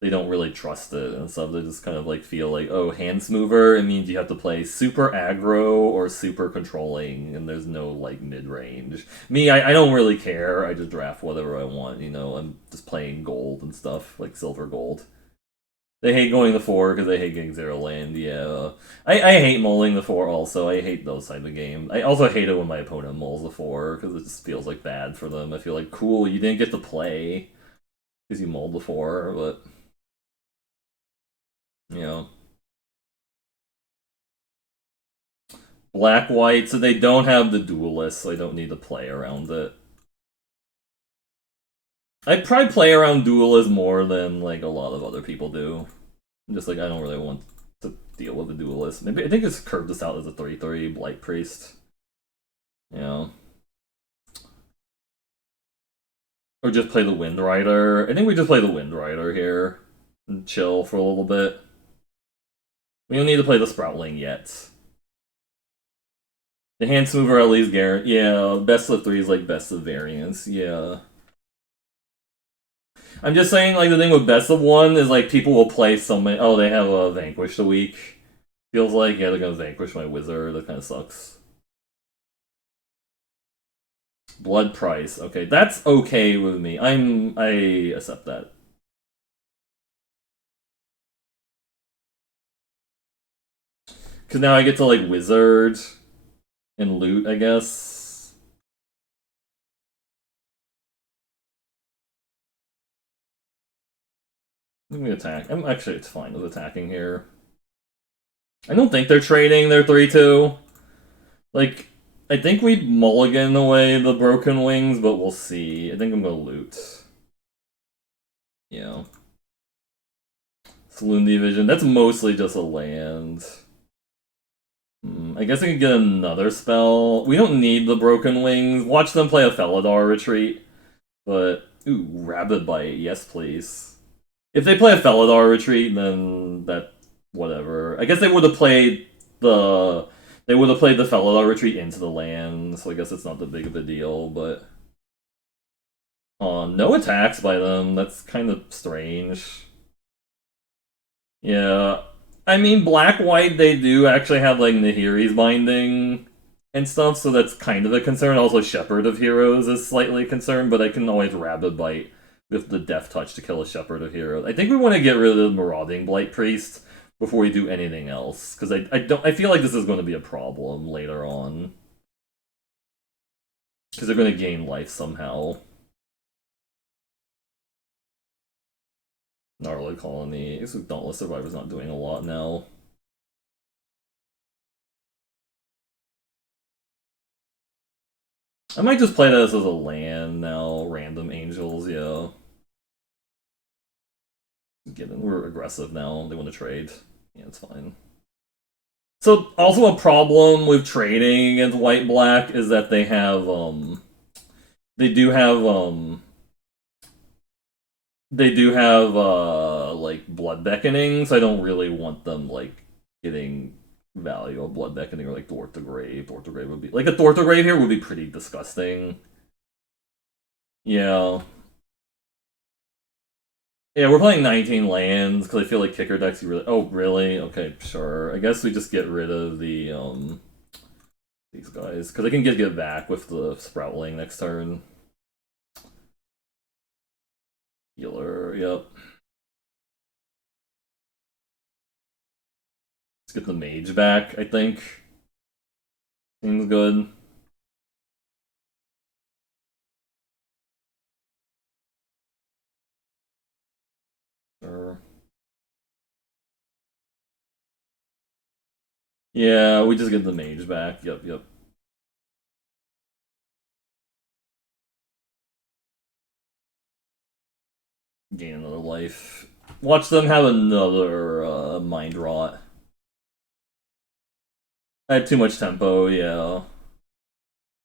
they don't really trust it and stuff. They just kind of like feel like, oh, hand mover, it means you have to play super aggro or super controlling, and there's no like mid range. Me, I don't really care. I just draft whatever I want. I'm just playing gold and stuff like silver gold. They hate going the four because they hate getting zero land. Yeah, I hate mulling the four. Also, I hate those type of games. I also hate it when my opponent mulls the four because it just feels like bad for them. I feel like cool, you didn't get to play because you mulled the four, but you know. Black white, so they don't have the duelist, so I don't need to play around it. I'd probably play around duelist more than like a lot of other people do. I'm just like I don't really want to deal with the duelist. Maybe I think it's curved this out as a 3/3 Blight Priest. Yeah. Or just play the Wind Rider. I think we just play the Wind Rider here. And chill for a little bit. We don't need to play the Sproutling yet. The hand mover at least guarantee. Yeah, best of three is like best of variance. Yeah. I'm just saying, like, the thing with best of one is, like, people will play so many. Oh, they have a Vanquish a week. Feels like, yeah, they're gonna Vanquish my Wizard. That kind of sucks. Blood Price. Okay, that's okay with me. I accept that. Because now I get to, like, Wizard and loot, I guess. Let me attack. Actually, it's fine with attacking here. I don't think they're trading their 3/2. Like, I think we mulligan away the Broken Wings, but we'll see. I think I'm gonna loot. Yeah. Saloon Division. That's mostly just a land. I guess I can get another spell. We don't need the Broken Wings. Watch them play a Felidar Retreat. But, ooh, Rabbit Bite. Yes, please. If they play a Felidar Retreat, then that, whatever. I guess they would have played the... They would have played the Felidar Retreat into the land, so I guess it's not that big of a deal, but... no attacks by them. That's kind of strange. Yeah. I mean, black-white, they do actually have, like, Nahiri's binding and stuff, so that's kind of a concern. Also, Shepherd of Heroes is slightly concerned, but I can always Rabbit Bite with the Death Touch to kill a Shepherd of Heroes. I think we want to get rid of Marauding Blight Priest before we do anything else, because I feel like this is going to be a problem later on. Because they're going to gain life somehow. Gnarly Colony. I guess Dauntless Survivor's not doing a lot now. I might just play this as a land now. Random Angels, yeah. We're aggressive now. They want to trade. Yeah, it's fine. So, also a problem with trading against white-black is that they have, They do have, They do have, like, Blood Beckoning, so I don't really want them, like, getting value of Blood Beckoning or, like, Thwart the Grave. Thwart the Grave would be... Like, a Thwart the Grave here would be pretty disgusting. Yeah. Yeah, we're playing 19 lands, because I feel like kicker decks you really... Oh, really? Okay, sure. I guess we just get rid of the, these guys, because I can get back with the Sproutling next turn. Healer, yep. Let's get the Mage back, I think. Seems good. Sure. Yeah, we just get the Mage back. Yep, yep. Gain another life. Watch them have another Mind Rot. I had too much tempo, yeah.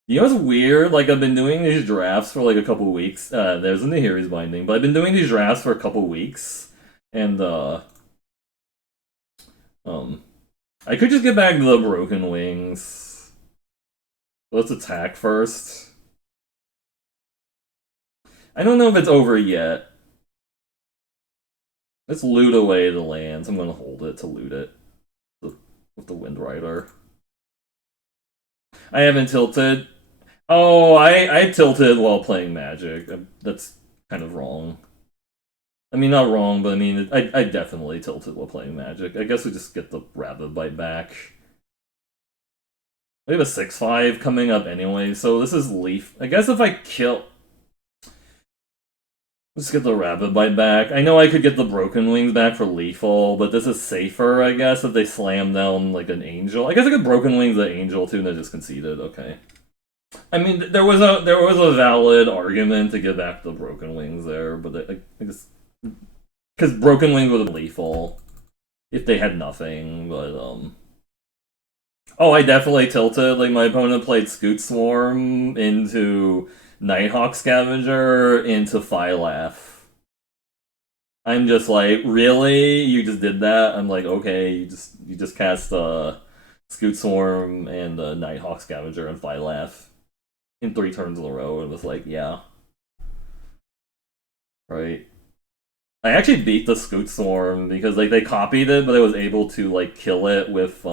You know what's weird? Like, I've been doing these drafts for like a couple weeks. There's a Nahiri's binding, but I've been doing these drafts for a couple weeks. And, I could just get back to the Broken Wings. Let's attack first. I don't know if it's over yet. Let's loot away the lands. I'm gonna hold it to loot it with the Wind Rider. I haven't tilted. Oh, I tilted while playing Magic. That's kind of wrong. I mean, not wrong, but I mean, I definitely tilted while playing Magic. I guess we just get the Rabbit Bite back. We have a 6/5 coming up anyway, so this is Leaf. I guess if I kill... Let's get the Rabbit Bite back. I know I could get the Broken Wings back for lethal, but this is safer, I guess, if they slam down, like, an Angel. I guess I could Broken Wings the Angel, too, and I just conceded. Okay. I mean, there was a valid argument to get back the Broken Wings there, but I just... Because Broken Wings would have been lethal if they had nothing, but, Oh, I definitely tilted. Like, my opponent played Scoot Swarm into Nighthawk Scavenger into Phylath. I'm just like, really? You just did that? I'm like, okay, you just cast Scoot Swarm and Nighthawk Scavenger and Phylath in 3 turns in a row, and was like, yeah. Right. I actually beat the Scoot Swarm because like they copied it, but I was able to like kill it with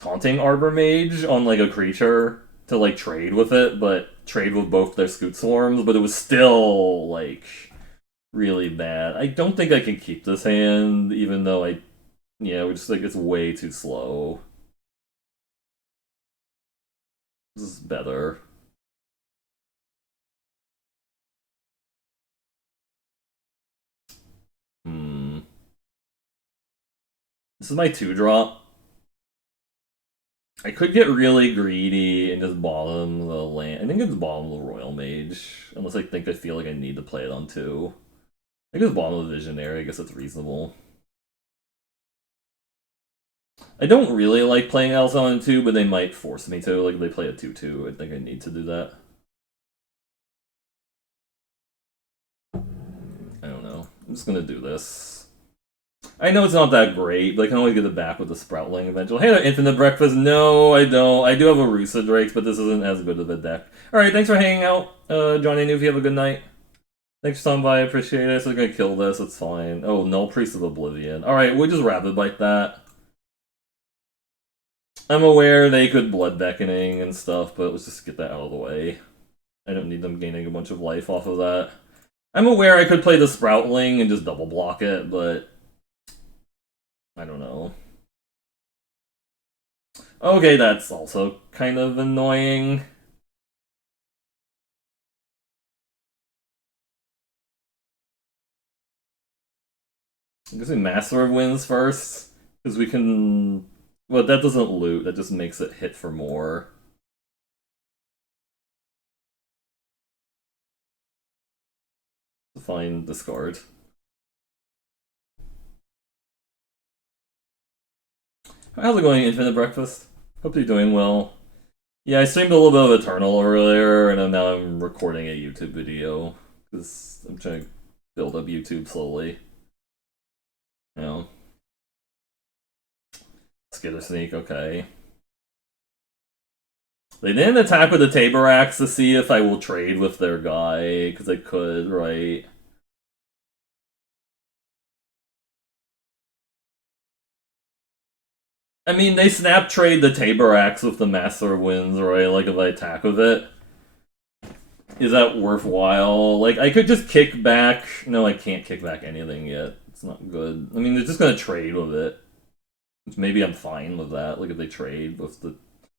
Taunting Arbor Mage on like a creature to like trade with it, but trade with both their Scoot Swarms, but it was still like really bad. I don't think I can keep this hand, even though we're just like it's way too slow. This is better. This is my 2-drop. I could get really greedy and just bottom the land. I think it's bottom the Royal Mage, unless I feel like I need to play it on 2. I guess bottom the Visionary, I guess that's reasonable. I don't really like playing Elsa on 2, but they might force me to. Like, if they play a 2/2, I think I need to do that. I don't know. I'm just gonna do this. I know it's not that great, but I can always get it back with the Sproutling eventually. Hey there, Infinite Breakfast. No, I don't. I do have a Rusa Drake, but this isn't as good of a deck. Alright, thanks for hanging out. Johnny Newf, you have a good night. Thanks for stopping by, I appreciate it. So we're gonna kill this, it's fine. Oh, Null Priest of Oblivion. Alright, we'll just Rabbit Bite that. I'm aware they could Blood Beckoning and stuff, but let's just get that out of the way. I don't need them gaining a bunch of life off of that. I'm aware I could play the Sproutling and just double block it, but I don't know. Okay, that's also kind of annoying. I'm guessing Master of wins first, because we can... Well, that doesn't loot, that just makes it hit for more. Fine, discard. How's it going, Infinite Breakfast? Hope you're doing well. Yeah, I streamed a little bit of Eternal earlier, and now I'm recording a YouTube video, because I'm trying to build up YouTube slowly. You know. Skitter Sneak, okay. They didn't attack with the Tabor Axe to see if I will trade with their guy, because I could, right? I mean, they snap trade the Tabor Axe with the Master of Winds, right? Like, if I attack with it. Is that worthwhile? Like, I could just kick back... No, I can't kick back anything yet. It's not good. I mean, they're just gonna trade with it. Maybe I'm fine with that, like, if they trade with the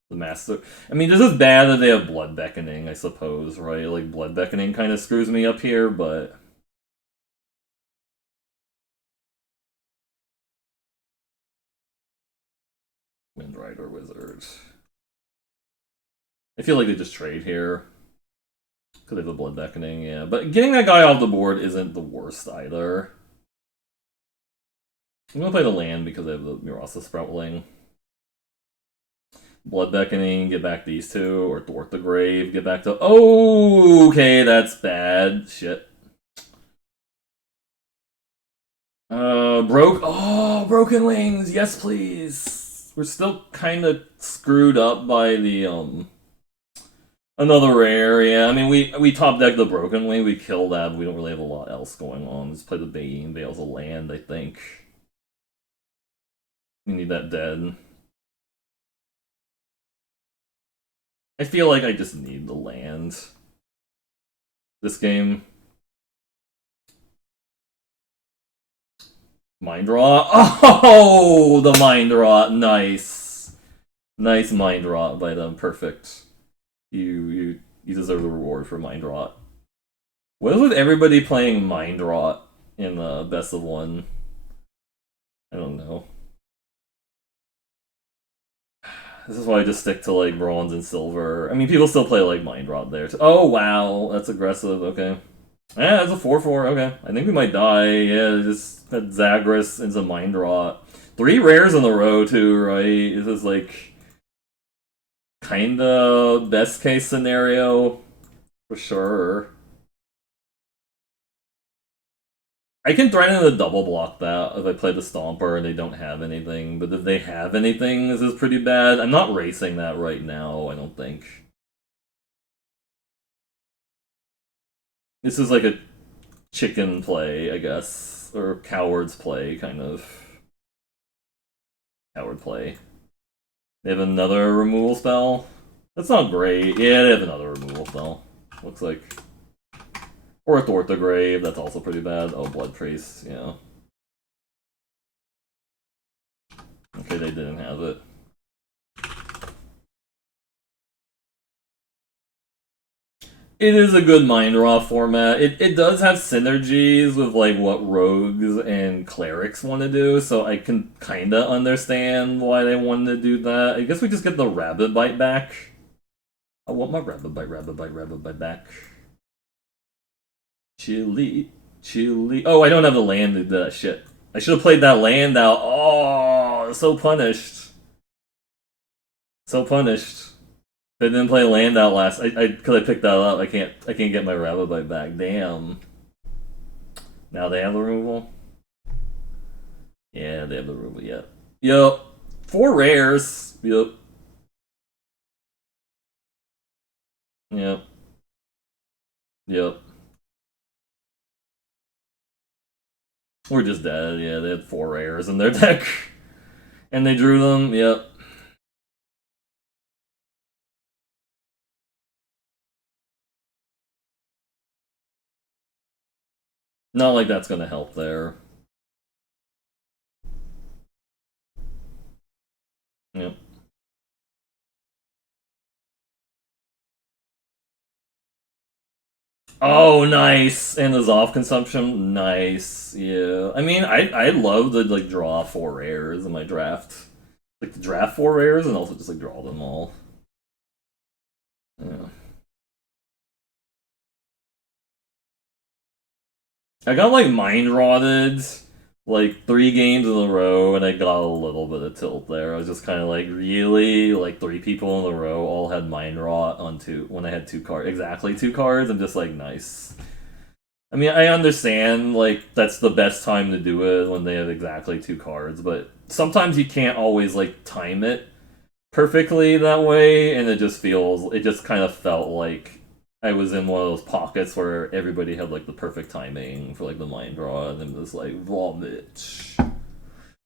Master... I mean, this is bad that they have Blood Beckoning, I suppose, right? Like, Blood Beckoning kind of screws me up here, but... Wind Rider Wizard. I feel like they just trade here. Because they have the Blood Beckoning, yeah. But getting that guy off the board isn't the worst either. I'm gonna play the land because I have the Murasa Sproutling. Blood Beckoning, get back these two, or Thwart the Grave, get back to... Oh, okay, that's bad. Shit. Broken Wings, yes please! We're still kind of screwed up by the, Another rare, yeah. I mean, we top deck the Broken Wing, we kill that, but we don't really have a lot else going on. Just play the Bane, Bale's a land, I think. We need that dead. I feel like I just need the land. This game. Mind Rot. Oh, the Mind Rot. Nice. Nice Mind Rot by them. Perfect. You deserve the reward for Mind Rot. What is with everybody playing Mind Rot in the best of one? I don't know. This is why I just stick to like bronze and silver. I mean, people still play like Mind Rot there. Oh wow, that's aggressive. Okay. Yeah, that's a 4/4. Okay. I think we might die. Yeah, just had Zagras into Mind Rot. 3 rares in a row, too, right? This is like kinda best case scenario for sure. I can threaten to double block that if I play the Stomper and they don't have anything, but if they have anything, this is pretty bad. I'm not racing that right now, I don't think. This is like a chicken play, I guess, or coward's play, kind of. Coward play. They have another removal spell. That's not great. Yeah, they have another removal spell. Looks like. Or a Thortograve, that's also pretty bad. Oh, Blood Priest, yeah. Okay, they didn't have it. It is a good Mind Raw format. It does have synergies with like what rogues and clerics want to do, so I can kinda understand why they wanted to do that. I guess we just get the Rabbit Bite back. I want my Rabbit Bite back. Chili. Oh, I don't have the land to do that shit. I should have played that land out. Oh, so punished. So punished. If I didn't play land out last, because I picked that up. I can't get my Rabbit Bite back. Damn. Now they have the removal. Yeah, they have the removal. Yep. Yep. 4 rares. Yep. Yep. Yep. We're just dead. Yeah, they had 4 rares in their deck, and they drew them. Yep. Not like that's gonna help there. Yep. Oh, nice! And the Zoff consumption, nice. Yeah, I mean, I love to like draw 4 rares in my draft, like to draft 4 rares and also just like draw them all. Yeah. I got like mind rotted like 3 games in a row, and I got a little bit of tilt there. I was just kind of like, really, like 3 people in a row all had mind rot on 2 when I had 2 cards, exactly 2 cards. I'm just like, nice. I mean, I understand like that's the best time to do it when they have exactly 2 cards, but sometimes you can't always like time it perfectly that way, and it just kind of felt like I was in one of those pockets where everybody had like the perfect timing for like the mind draw, and then just like vomit.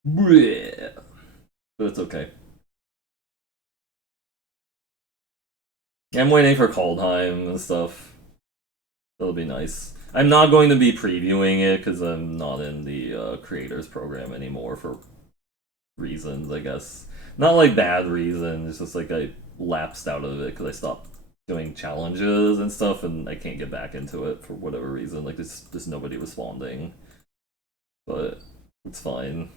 Bleh. But it's okay. I'm waiting for call time and stuff. That'll be nice. I'm not going to be previewing it because I'm not in the creators program anymore for reasons, I guess. Not like bad reasons, it's just like I lapsed out of it because I stopped doing challenges and stuff, and I can't get back into it for whatever reason. Like, there's nobody responding. But it's fine.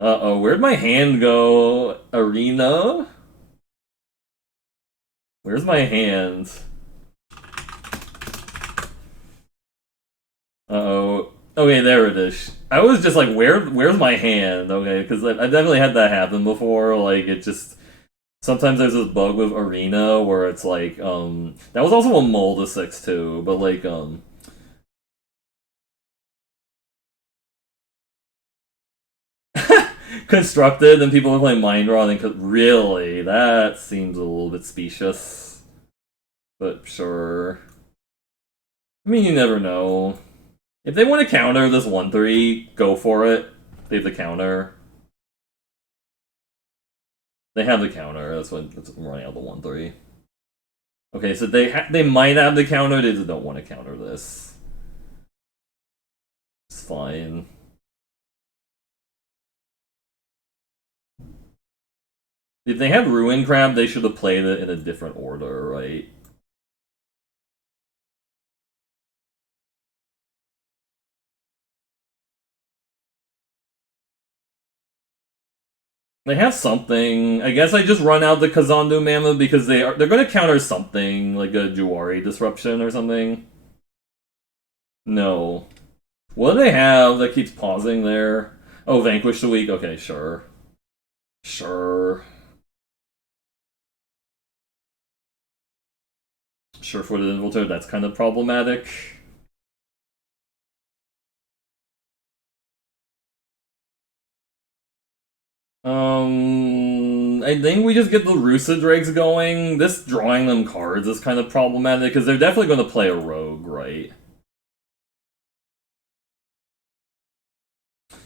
Uh-oh, where'd my hand go? Arena? Where's my hand? Uh-oh. Okay, there it is. I was just like, where's my hand? Okay, because I definitely had that happen before. Like, it just sometimes there's this bug with Arena where it's like, that was also a Molda 6 too, but like, constructed and people are playing Mind Rod and really, that seems a little bit specious. But sure. I mean, you never know. If they want to counter this 1-3, go for it. They have the counter. They have the counter. That's what I'm running out the 1-3. Okay, so they might have the counter. They just don't want to counter this. It's fine. If they had Ruin Crab, they should have played it in a different order, right? They have something. I guess I just run out the Kazandu Mammoth because they're gonna counter something, like a Juwari disruption or something. No. What do they have that keeps pausing there? Oh, Vanquish the Weak? Okay, sure. Sure. Sure-footed Infiltrator, that's kind of problematic. I think we just get the Rusa Dregs going. This drawing them cards is kind of problematic, because they're definitely going to play a Rogue, right?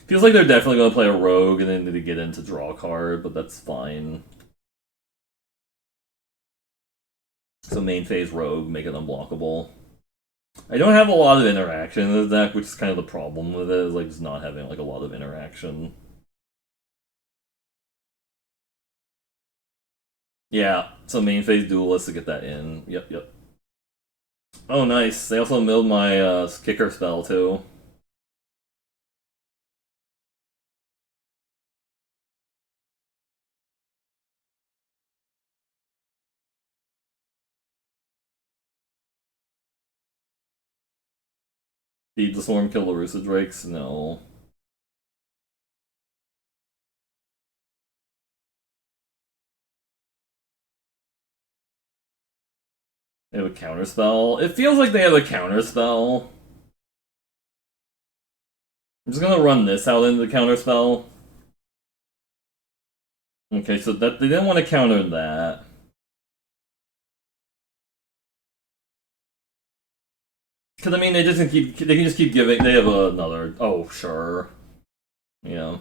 Feels like they're definitely going to play a Rogue and then need to get into draw a card, but that's fine. So main phase Rogue, make it unblockable. I don't have a lot of interaction in the deck, which is kind of the problem with it, is like just not having like a lot of interaction. Yeah, so main phase Duelist to get that in. Yep, yep. Oh, nice. They also milled my kicker spell, too. Feed the Swarm, kill the Rusa Drakes? No. They have a counterspell. It feels like they have a counterspell. I'm just gonna run this out into the counterspell. Okay, so that they didn't want to counter that. Because I mean, they can just keep giving. They have another. Oh, sure. Yeah.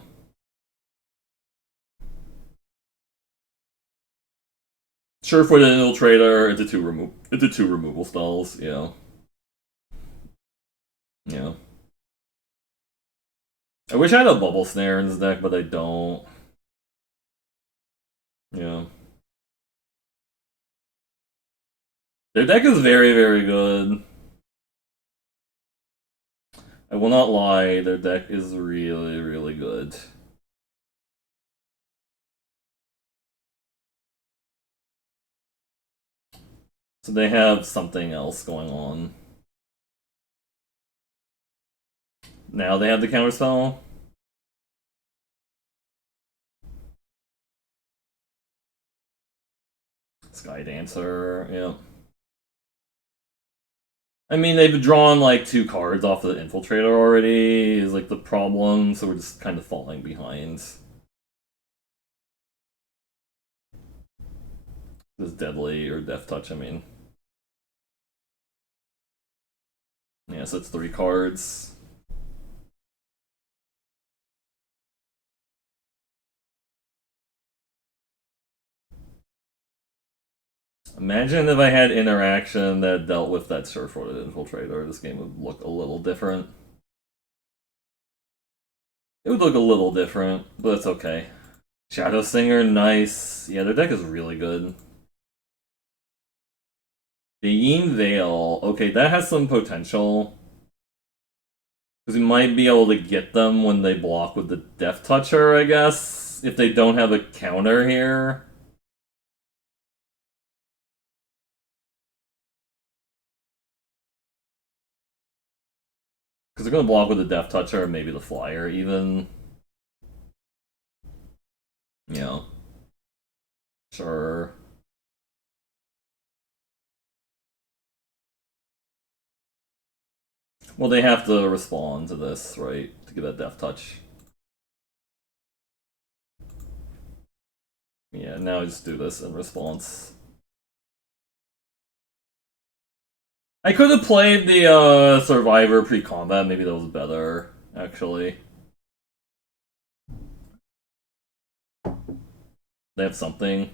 Sure, for the Infiltrator, into two removal spells. Yeah. Yeah. I wish I had a Bubble Snare in this deck, but I don't. Yeah. Their deck is very, very good. I will not lie, their deck is really, really good. So they have something else going on. Now they have the counterspell. Sky Dancer, yeah. I mean, they've drawn like 2 cards off the Infiltrator already, is like the problem, so we're just kind of falling behind. This Deadly or Death Touch, I mean. Yeah, so it's 3 cards. Imagine if I had interaction that dealt with that Sure-footed Infiltrator, this game would look a little different. It would look a little different, but it's okay. Shadow Singer, nice. Yeah, their deck is really good. Beyin Veil. Okay, that has some potential. Because we might be able to get them when they block with the Death Toucher, I guess. If they don't have a counter here. Because they're going to block with the Death Toucher, maybe the Flyer even. Yeah. Sure. Well, they have to respond to this, right? To get that Death Touch. Yeah, now I just do this in response. I could have played the Survivor pre-combat, maybe that was better, actually. They have something.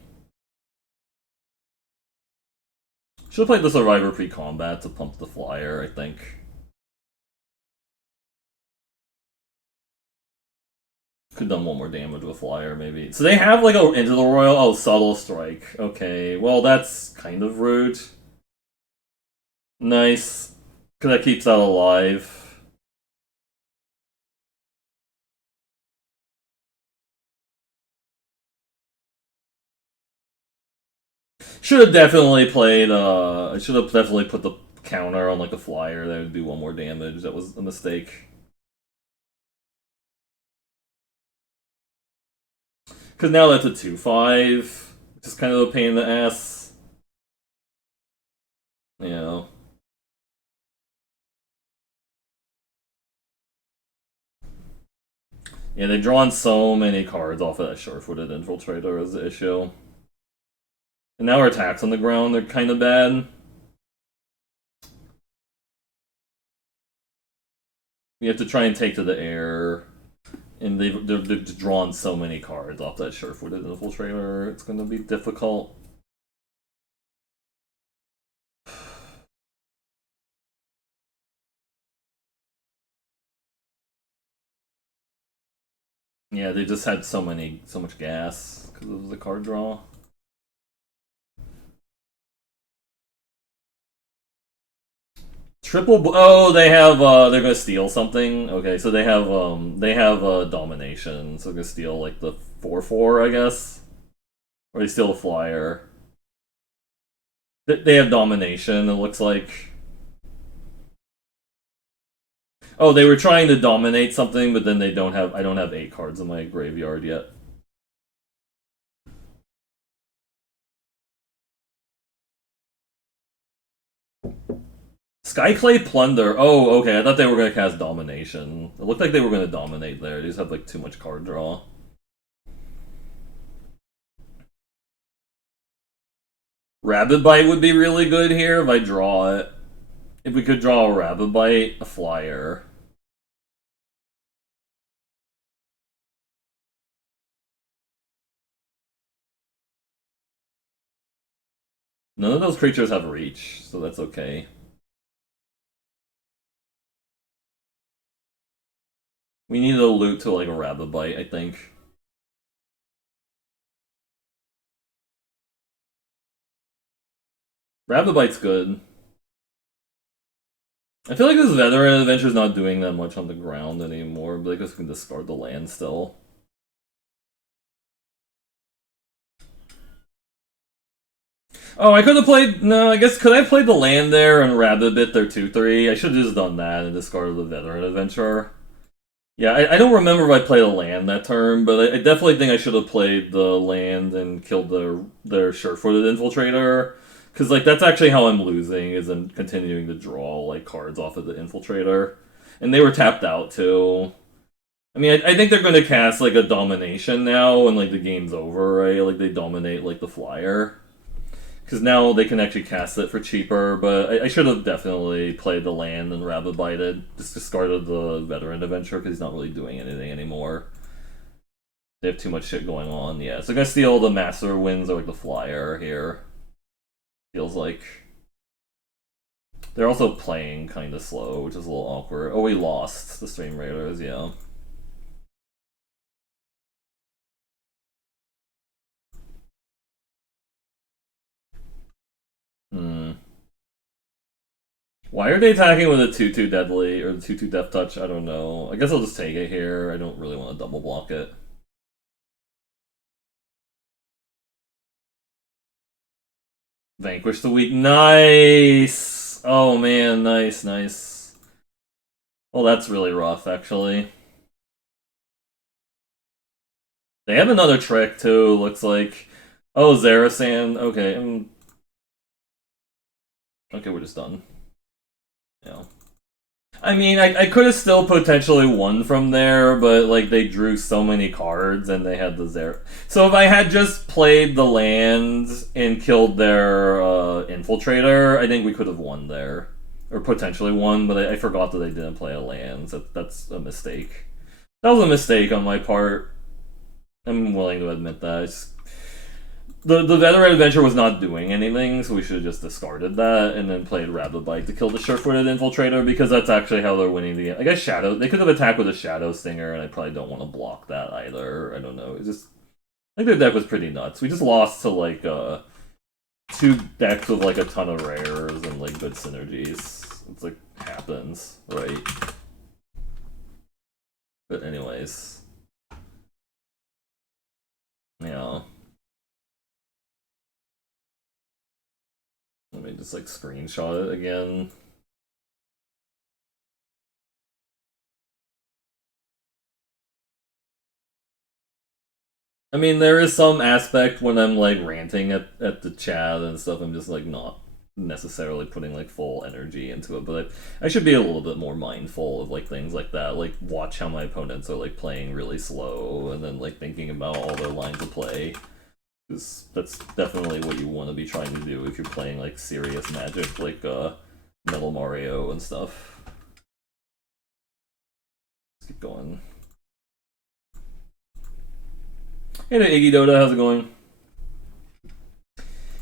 Should have played the Survivor pre-combat to pump the flyer, I think. Could have done one more damage with flyer, maybe. So they have like a Into the Royal. Oh, subtle strike. Okay, well that's kind of rude. Nice, because that keeps that alive. Should have definitely played. I should have definitely put the counter on like a flyer that would do one more damage. That was a mistake. Because now that's a 2/5, which is kind of a pain in the ass. You know. Yeah, they've drawn so many cards off of that sure-footed infiltrator as the issue. And now our attacks on the ground, they're kind of bad. We have to try and take to the air. And they've drawn so many cards off that sure-footed infiltrator, it's going to be difficult. Yeah, they just had so much gas because of the card draw. Oh, they have. They're gonna steal something. Okay, so they have domination. So they're gonna steal like the 4/4, I guess, or they steal a flyer. They have domination. It looks like. Oh, they were trying to dominate something, but then they don't have. I don't have 8 cards in my graveyard yet. Skyclay Plunder. Oh, okay. I thought they were gonna cast Domination. It looked like they were gonna dominate there. They just have like too much card draw. Rabbit Bite would be really good here if I draw it. If we could draw a Rabbit Bite, a flyer. None of those creatures have reach, so that's okay. We need to loot to like a Rabbit Bite, I think. Rabbit Bite's good. I feel like this Veteran Adventure's not doing that much on the ground anymore, but I guess we can discard the land still. Oh, I could have played. No, I guess could I have played the land there and Rabbit Bit their 2/3? I should have just done that and discarded the Veteran Adventurer. Yeah, I don't remember if I played a land that turn, but I definitely think I should have played the land and killed their sure-footed infiltrator. Because like that's actually how I'm losing is I'm continuing to draw like cards off of the infiltrator, and they were tapped out too. I mean, I think they're going to cast like a domination now when like the game's over, right? Like they dominate like the flyer. Because now they can actually cast it for cheaper, but I should have definitely played the land and Rabbit Bited. Just discarded the Veteran Adventure because he's not really doing anything anymore. They have too much shit going on, yeah. So I'm gonna steal the Master Winds or like the Flyer here. Feels like. They're also playing kind of slow, which is a little awkward. Oh, we lost the Stream Raiders, yeah. Hmm. Why are they attacking with a 2/2 Deadly or the 2/2 Death Touch? I don't know. I guess I'll just take it here. I don't really want to double block it. Vanquish the weak. Nice! Oh man, nice, nice. Well, that's really rough, actually. They have another trick, too, looks like. Oh, Zarasan. Okay, okay, we're just done. Yeah. I mean, I could have still potentially won from there, but like they drew so many cards and they had the zero. So if I had just played the lands and killed their infiltrator, I think we could have won there, or potentially won. But I forgot that they didn't play a lands. That's a mistake. That was a mistake on my part. I'm willing to admit that. The veteran adventure was not doing anything, so we should have just discarded that and then played Rabbit Bite to kill the sure-footed infiltrator because that's actually how they're winning the game. I guess Shadow. They could have attacked with a Shadow Stinger, and I probably don't want to block that either. I don't know. It's just I think their deck was pretty nuts. We just lost to like two decks with like a ton of rares and like good synergies. It's like happens, right? But anyways, yeah. Let me just like screenshot it again. I mean, there is some aspect when I'm like ranting at the chat and stuff. I'm just like not necessarily putting like full energy into it, but I should be a little bit more mindful of like things like that. Like watch how my opponents are like playing really slow, and then like thinking about all their lines of play. Because that's definitely what you want to be trying to do if you're playing like serious Magic, like Metal Mario and stuff. Let's keep going. Hey there, Iggy Dota, how's it going?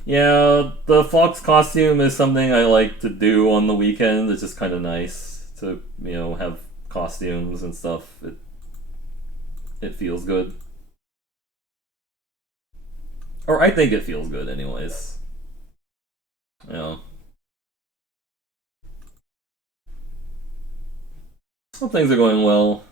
Yeah, the fox costume is something I like to do on the weekend. It's just kind of nice to, have costumes and stuff. It feels good. Or I think it feels good anyways. Yeah. Well, things are going well.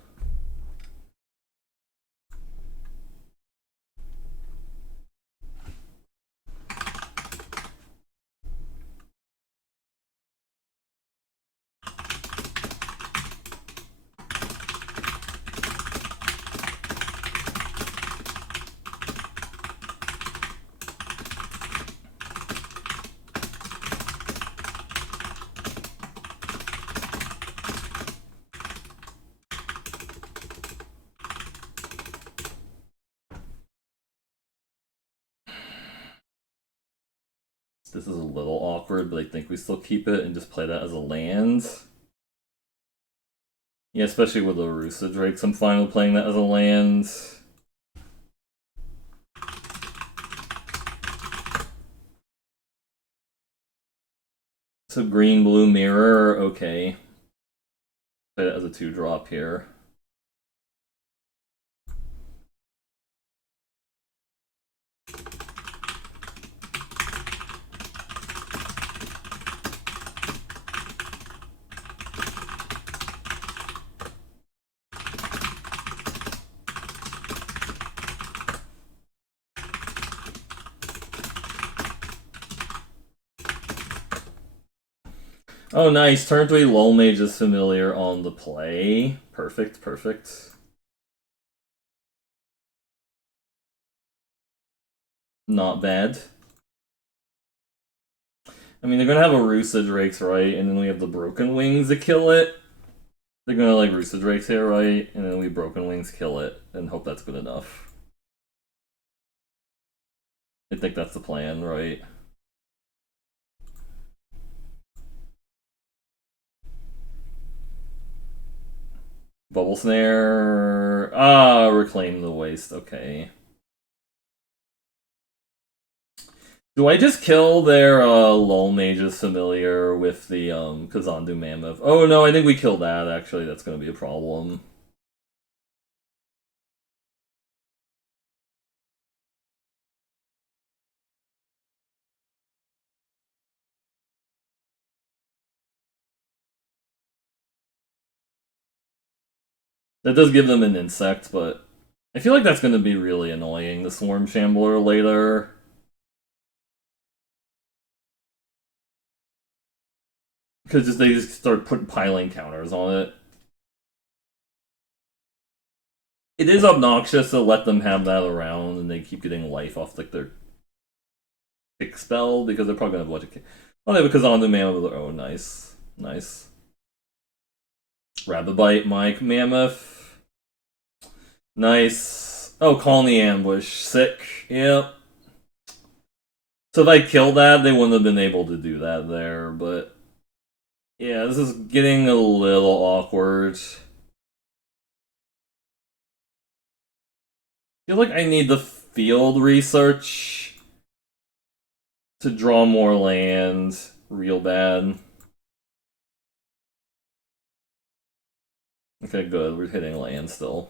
This is a little awkward, but I think we still keep it and just play that as a land. Yeah, especially with the Rusa Drakes, I'm fine with playing that as a land. So green, blue, mirror, okay. Play that as a 2-drop here. Oh, nice. Turn 3 Lull Mage is familiar on the play. Perfect, perfect. Not bad. I mean, they're gonna have a Rusa Drakes, right? And then we have the Broken Wings to kill it. They're gonna like Rusa Drakes here, right? And then we Broken Wings kill it and hope that's good enough. I think that's the plan, right? Bubble Snare. Ah, Reclaim the Waste. Okay. Do I just kill their Lull Mage's familiar with the Kazandu Mammoth? Oh no, I think we kill that actually. That's gonna be a problem. That does give them an insect, but I feel like that's gonna be really annoying, the Swarm Shambler later. Because they just start piling counters on it. It is obnoxious to let them have that around and they keep getting life off like their kick spell because they're probably gonna have a bunch of. Oh, they have a Kazandu Man of their own. Nice, nice. Rabbit Bite, Mike, Mammoth. Nice. Oh, Colony Ambush. Sick. Yep. So if I killed that, they wouldn't have been able to do that there, but... Yeah, this is getting a little awkward. I feel like I need the field research to draw more land real bad. Okay, good. We're hitting land still.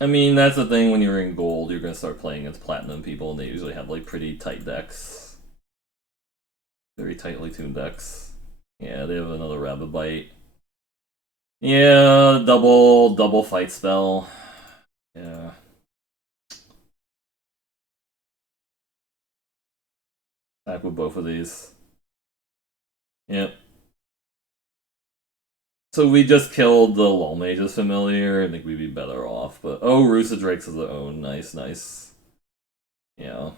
I mean, that's the thing when you're in gold, you're gonna start playing against platinum people, and they usually have like pretty tight decks. Very tightly tuned decks. Yeah, they have another Rabbit Bite. Yeah, double fight spell. Yeah. Back with both of these. Yep. So we just killed the Lull Mage's familiar. I think we'd be better off. But oh, Roosa Drake's of their own. Nice, nice. Yeah.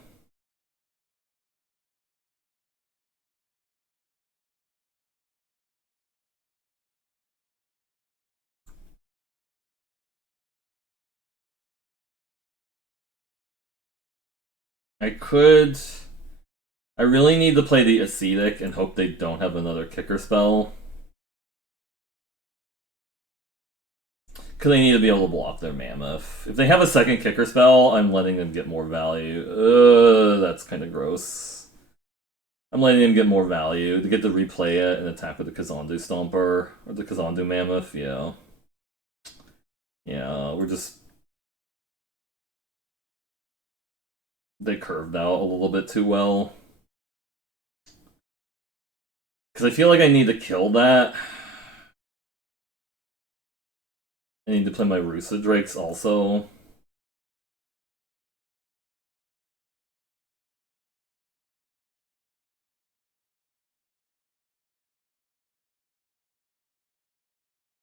I could. I really need to play the Ascetic and hope they don't have another kicker spell. Because they need to be able to block their Mammoth. If they have a second kicker spell, I'm letting them get more value. That's kind of gross. I'm letting them get more value to get to replay it and attack with the Kazandu Stomper or the Kazandu Mammoth. Yeah. Yeah, we're just. They curved out a little bit too well. Because I feel like I need to kill that. I need to play my Rusa Drakes also.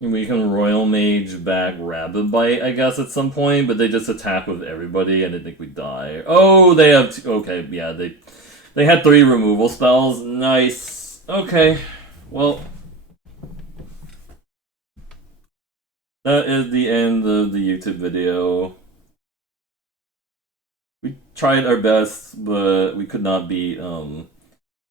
We can Royal Mage back Rabbit Bite, I guess, at some point, but they just attack with everybody, and I think we die. Oh, they have okay, yeah, they had 3 removal spells. Nice. Okay, well, that is the end of the YouTube video. We tried our best, but we could not beat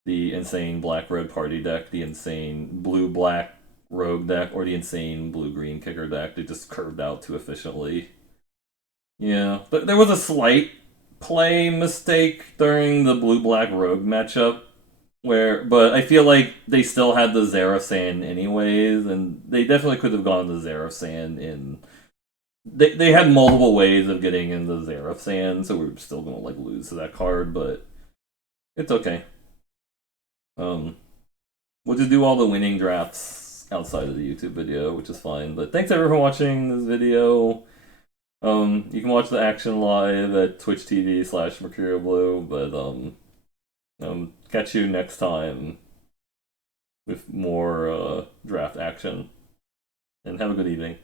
the insane black-red party deck, the insane blue-black rogue deck, or the insane blue-green kicker deck. They just curved out too efficiently. Yeah, but there was a slight play mistake during the blue-black rogue matchup, but I feel like they still had the Zerasan anyways, and they definitely could have gone to Zerasan in. They had multiple ways of getting into Zerasan, so we're still gonna like lose to that card, but it's okay. Um, we'll just do all the winning drafts outside of the YouTube video, which is fine. But thanks everyone for watching this video. You can watch the action live at Twitch TV/Mercurial Blue, but catch you next time with more draft action. And have a good evening.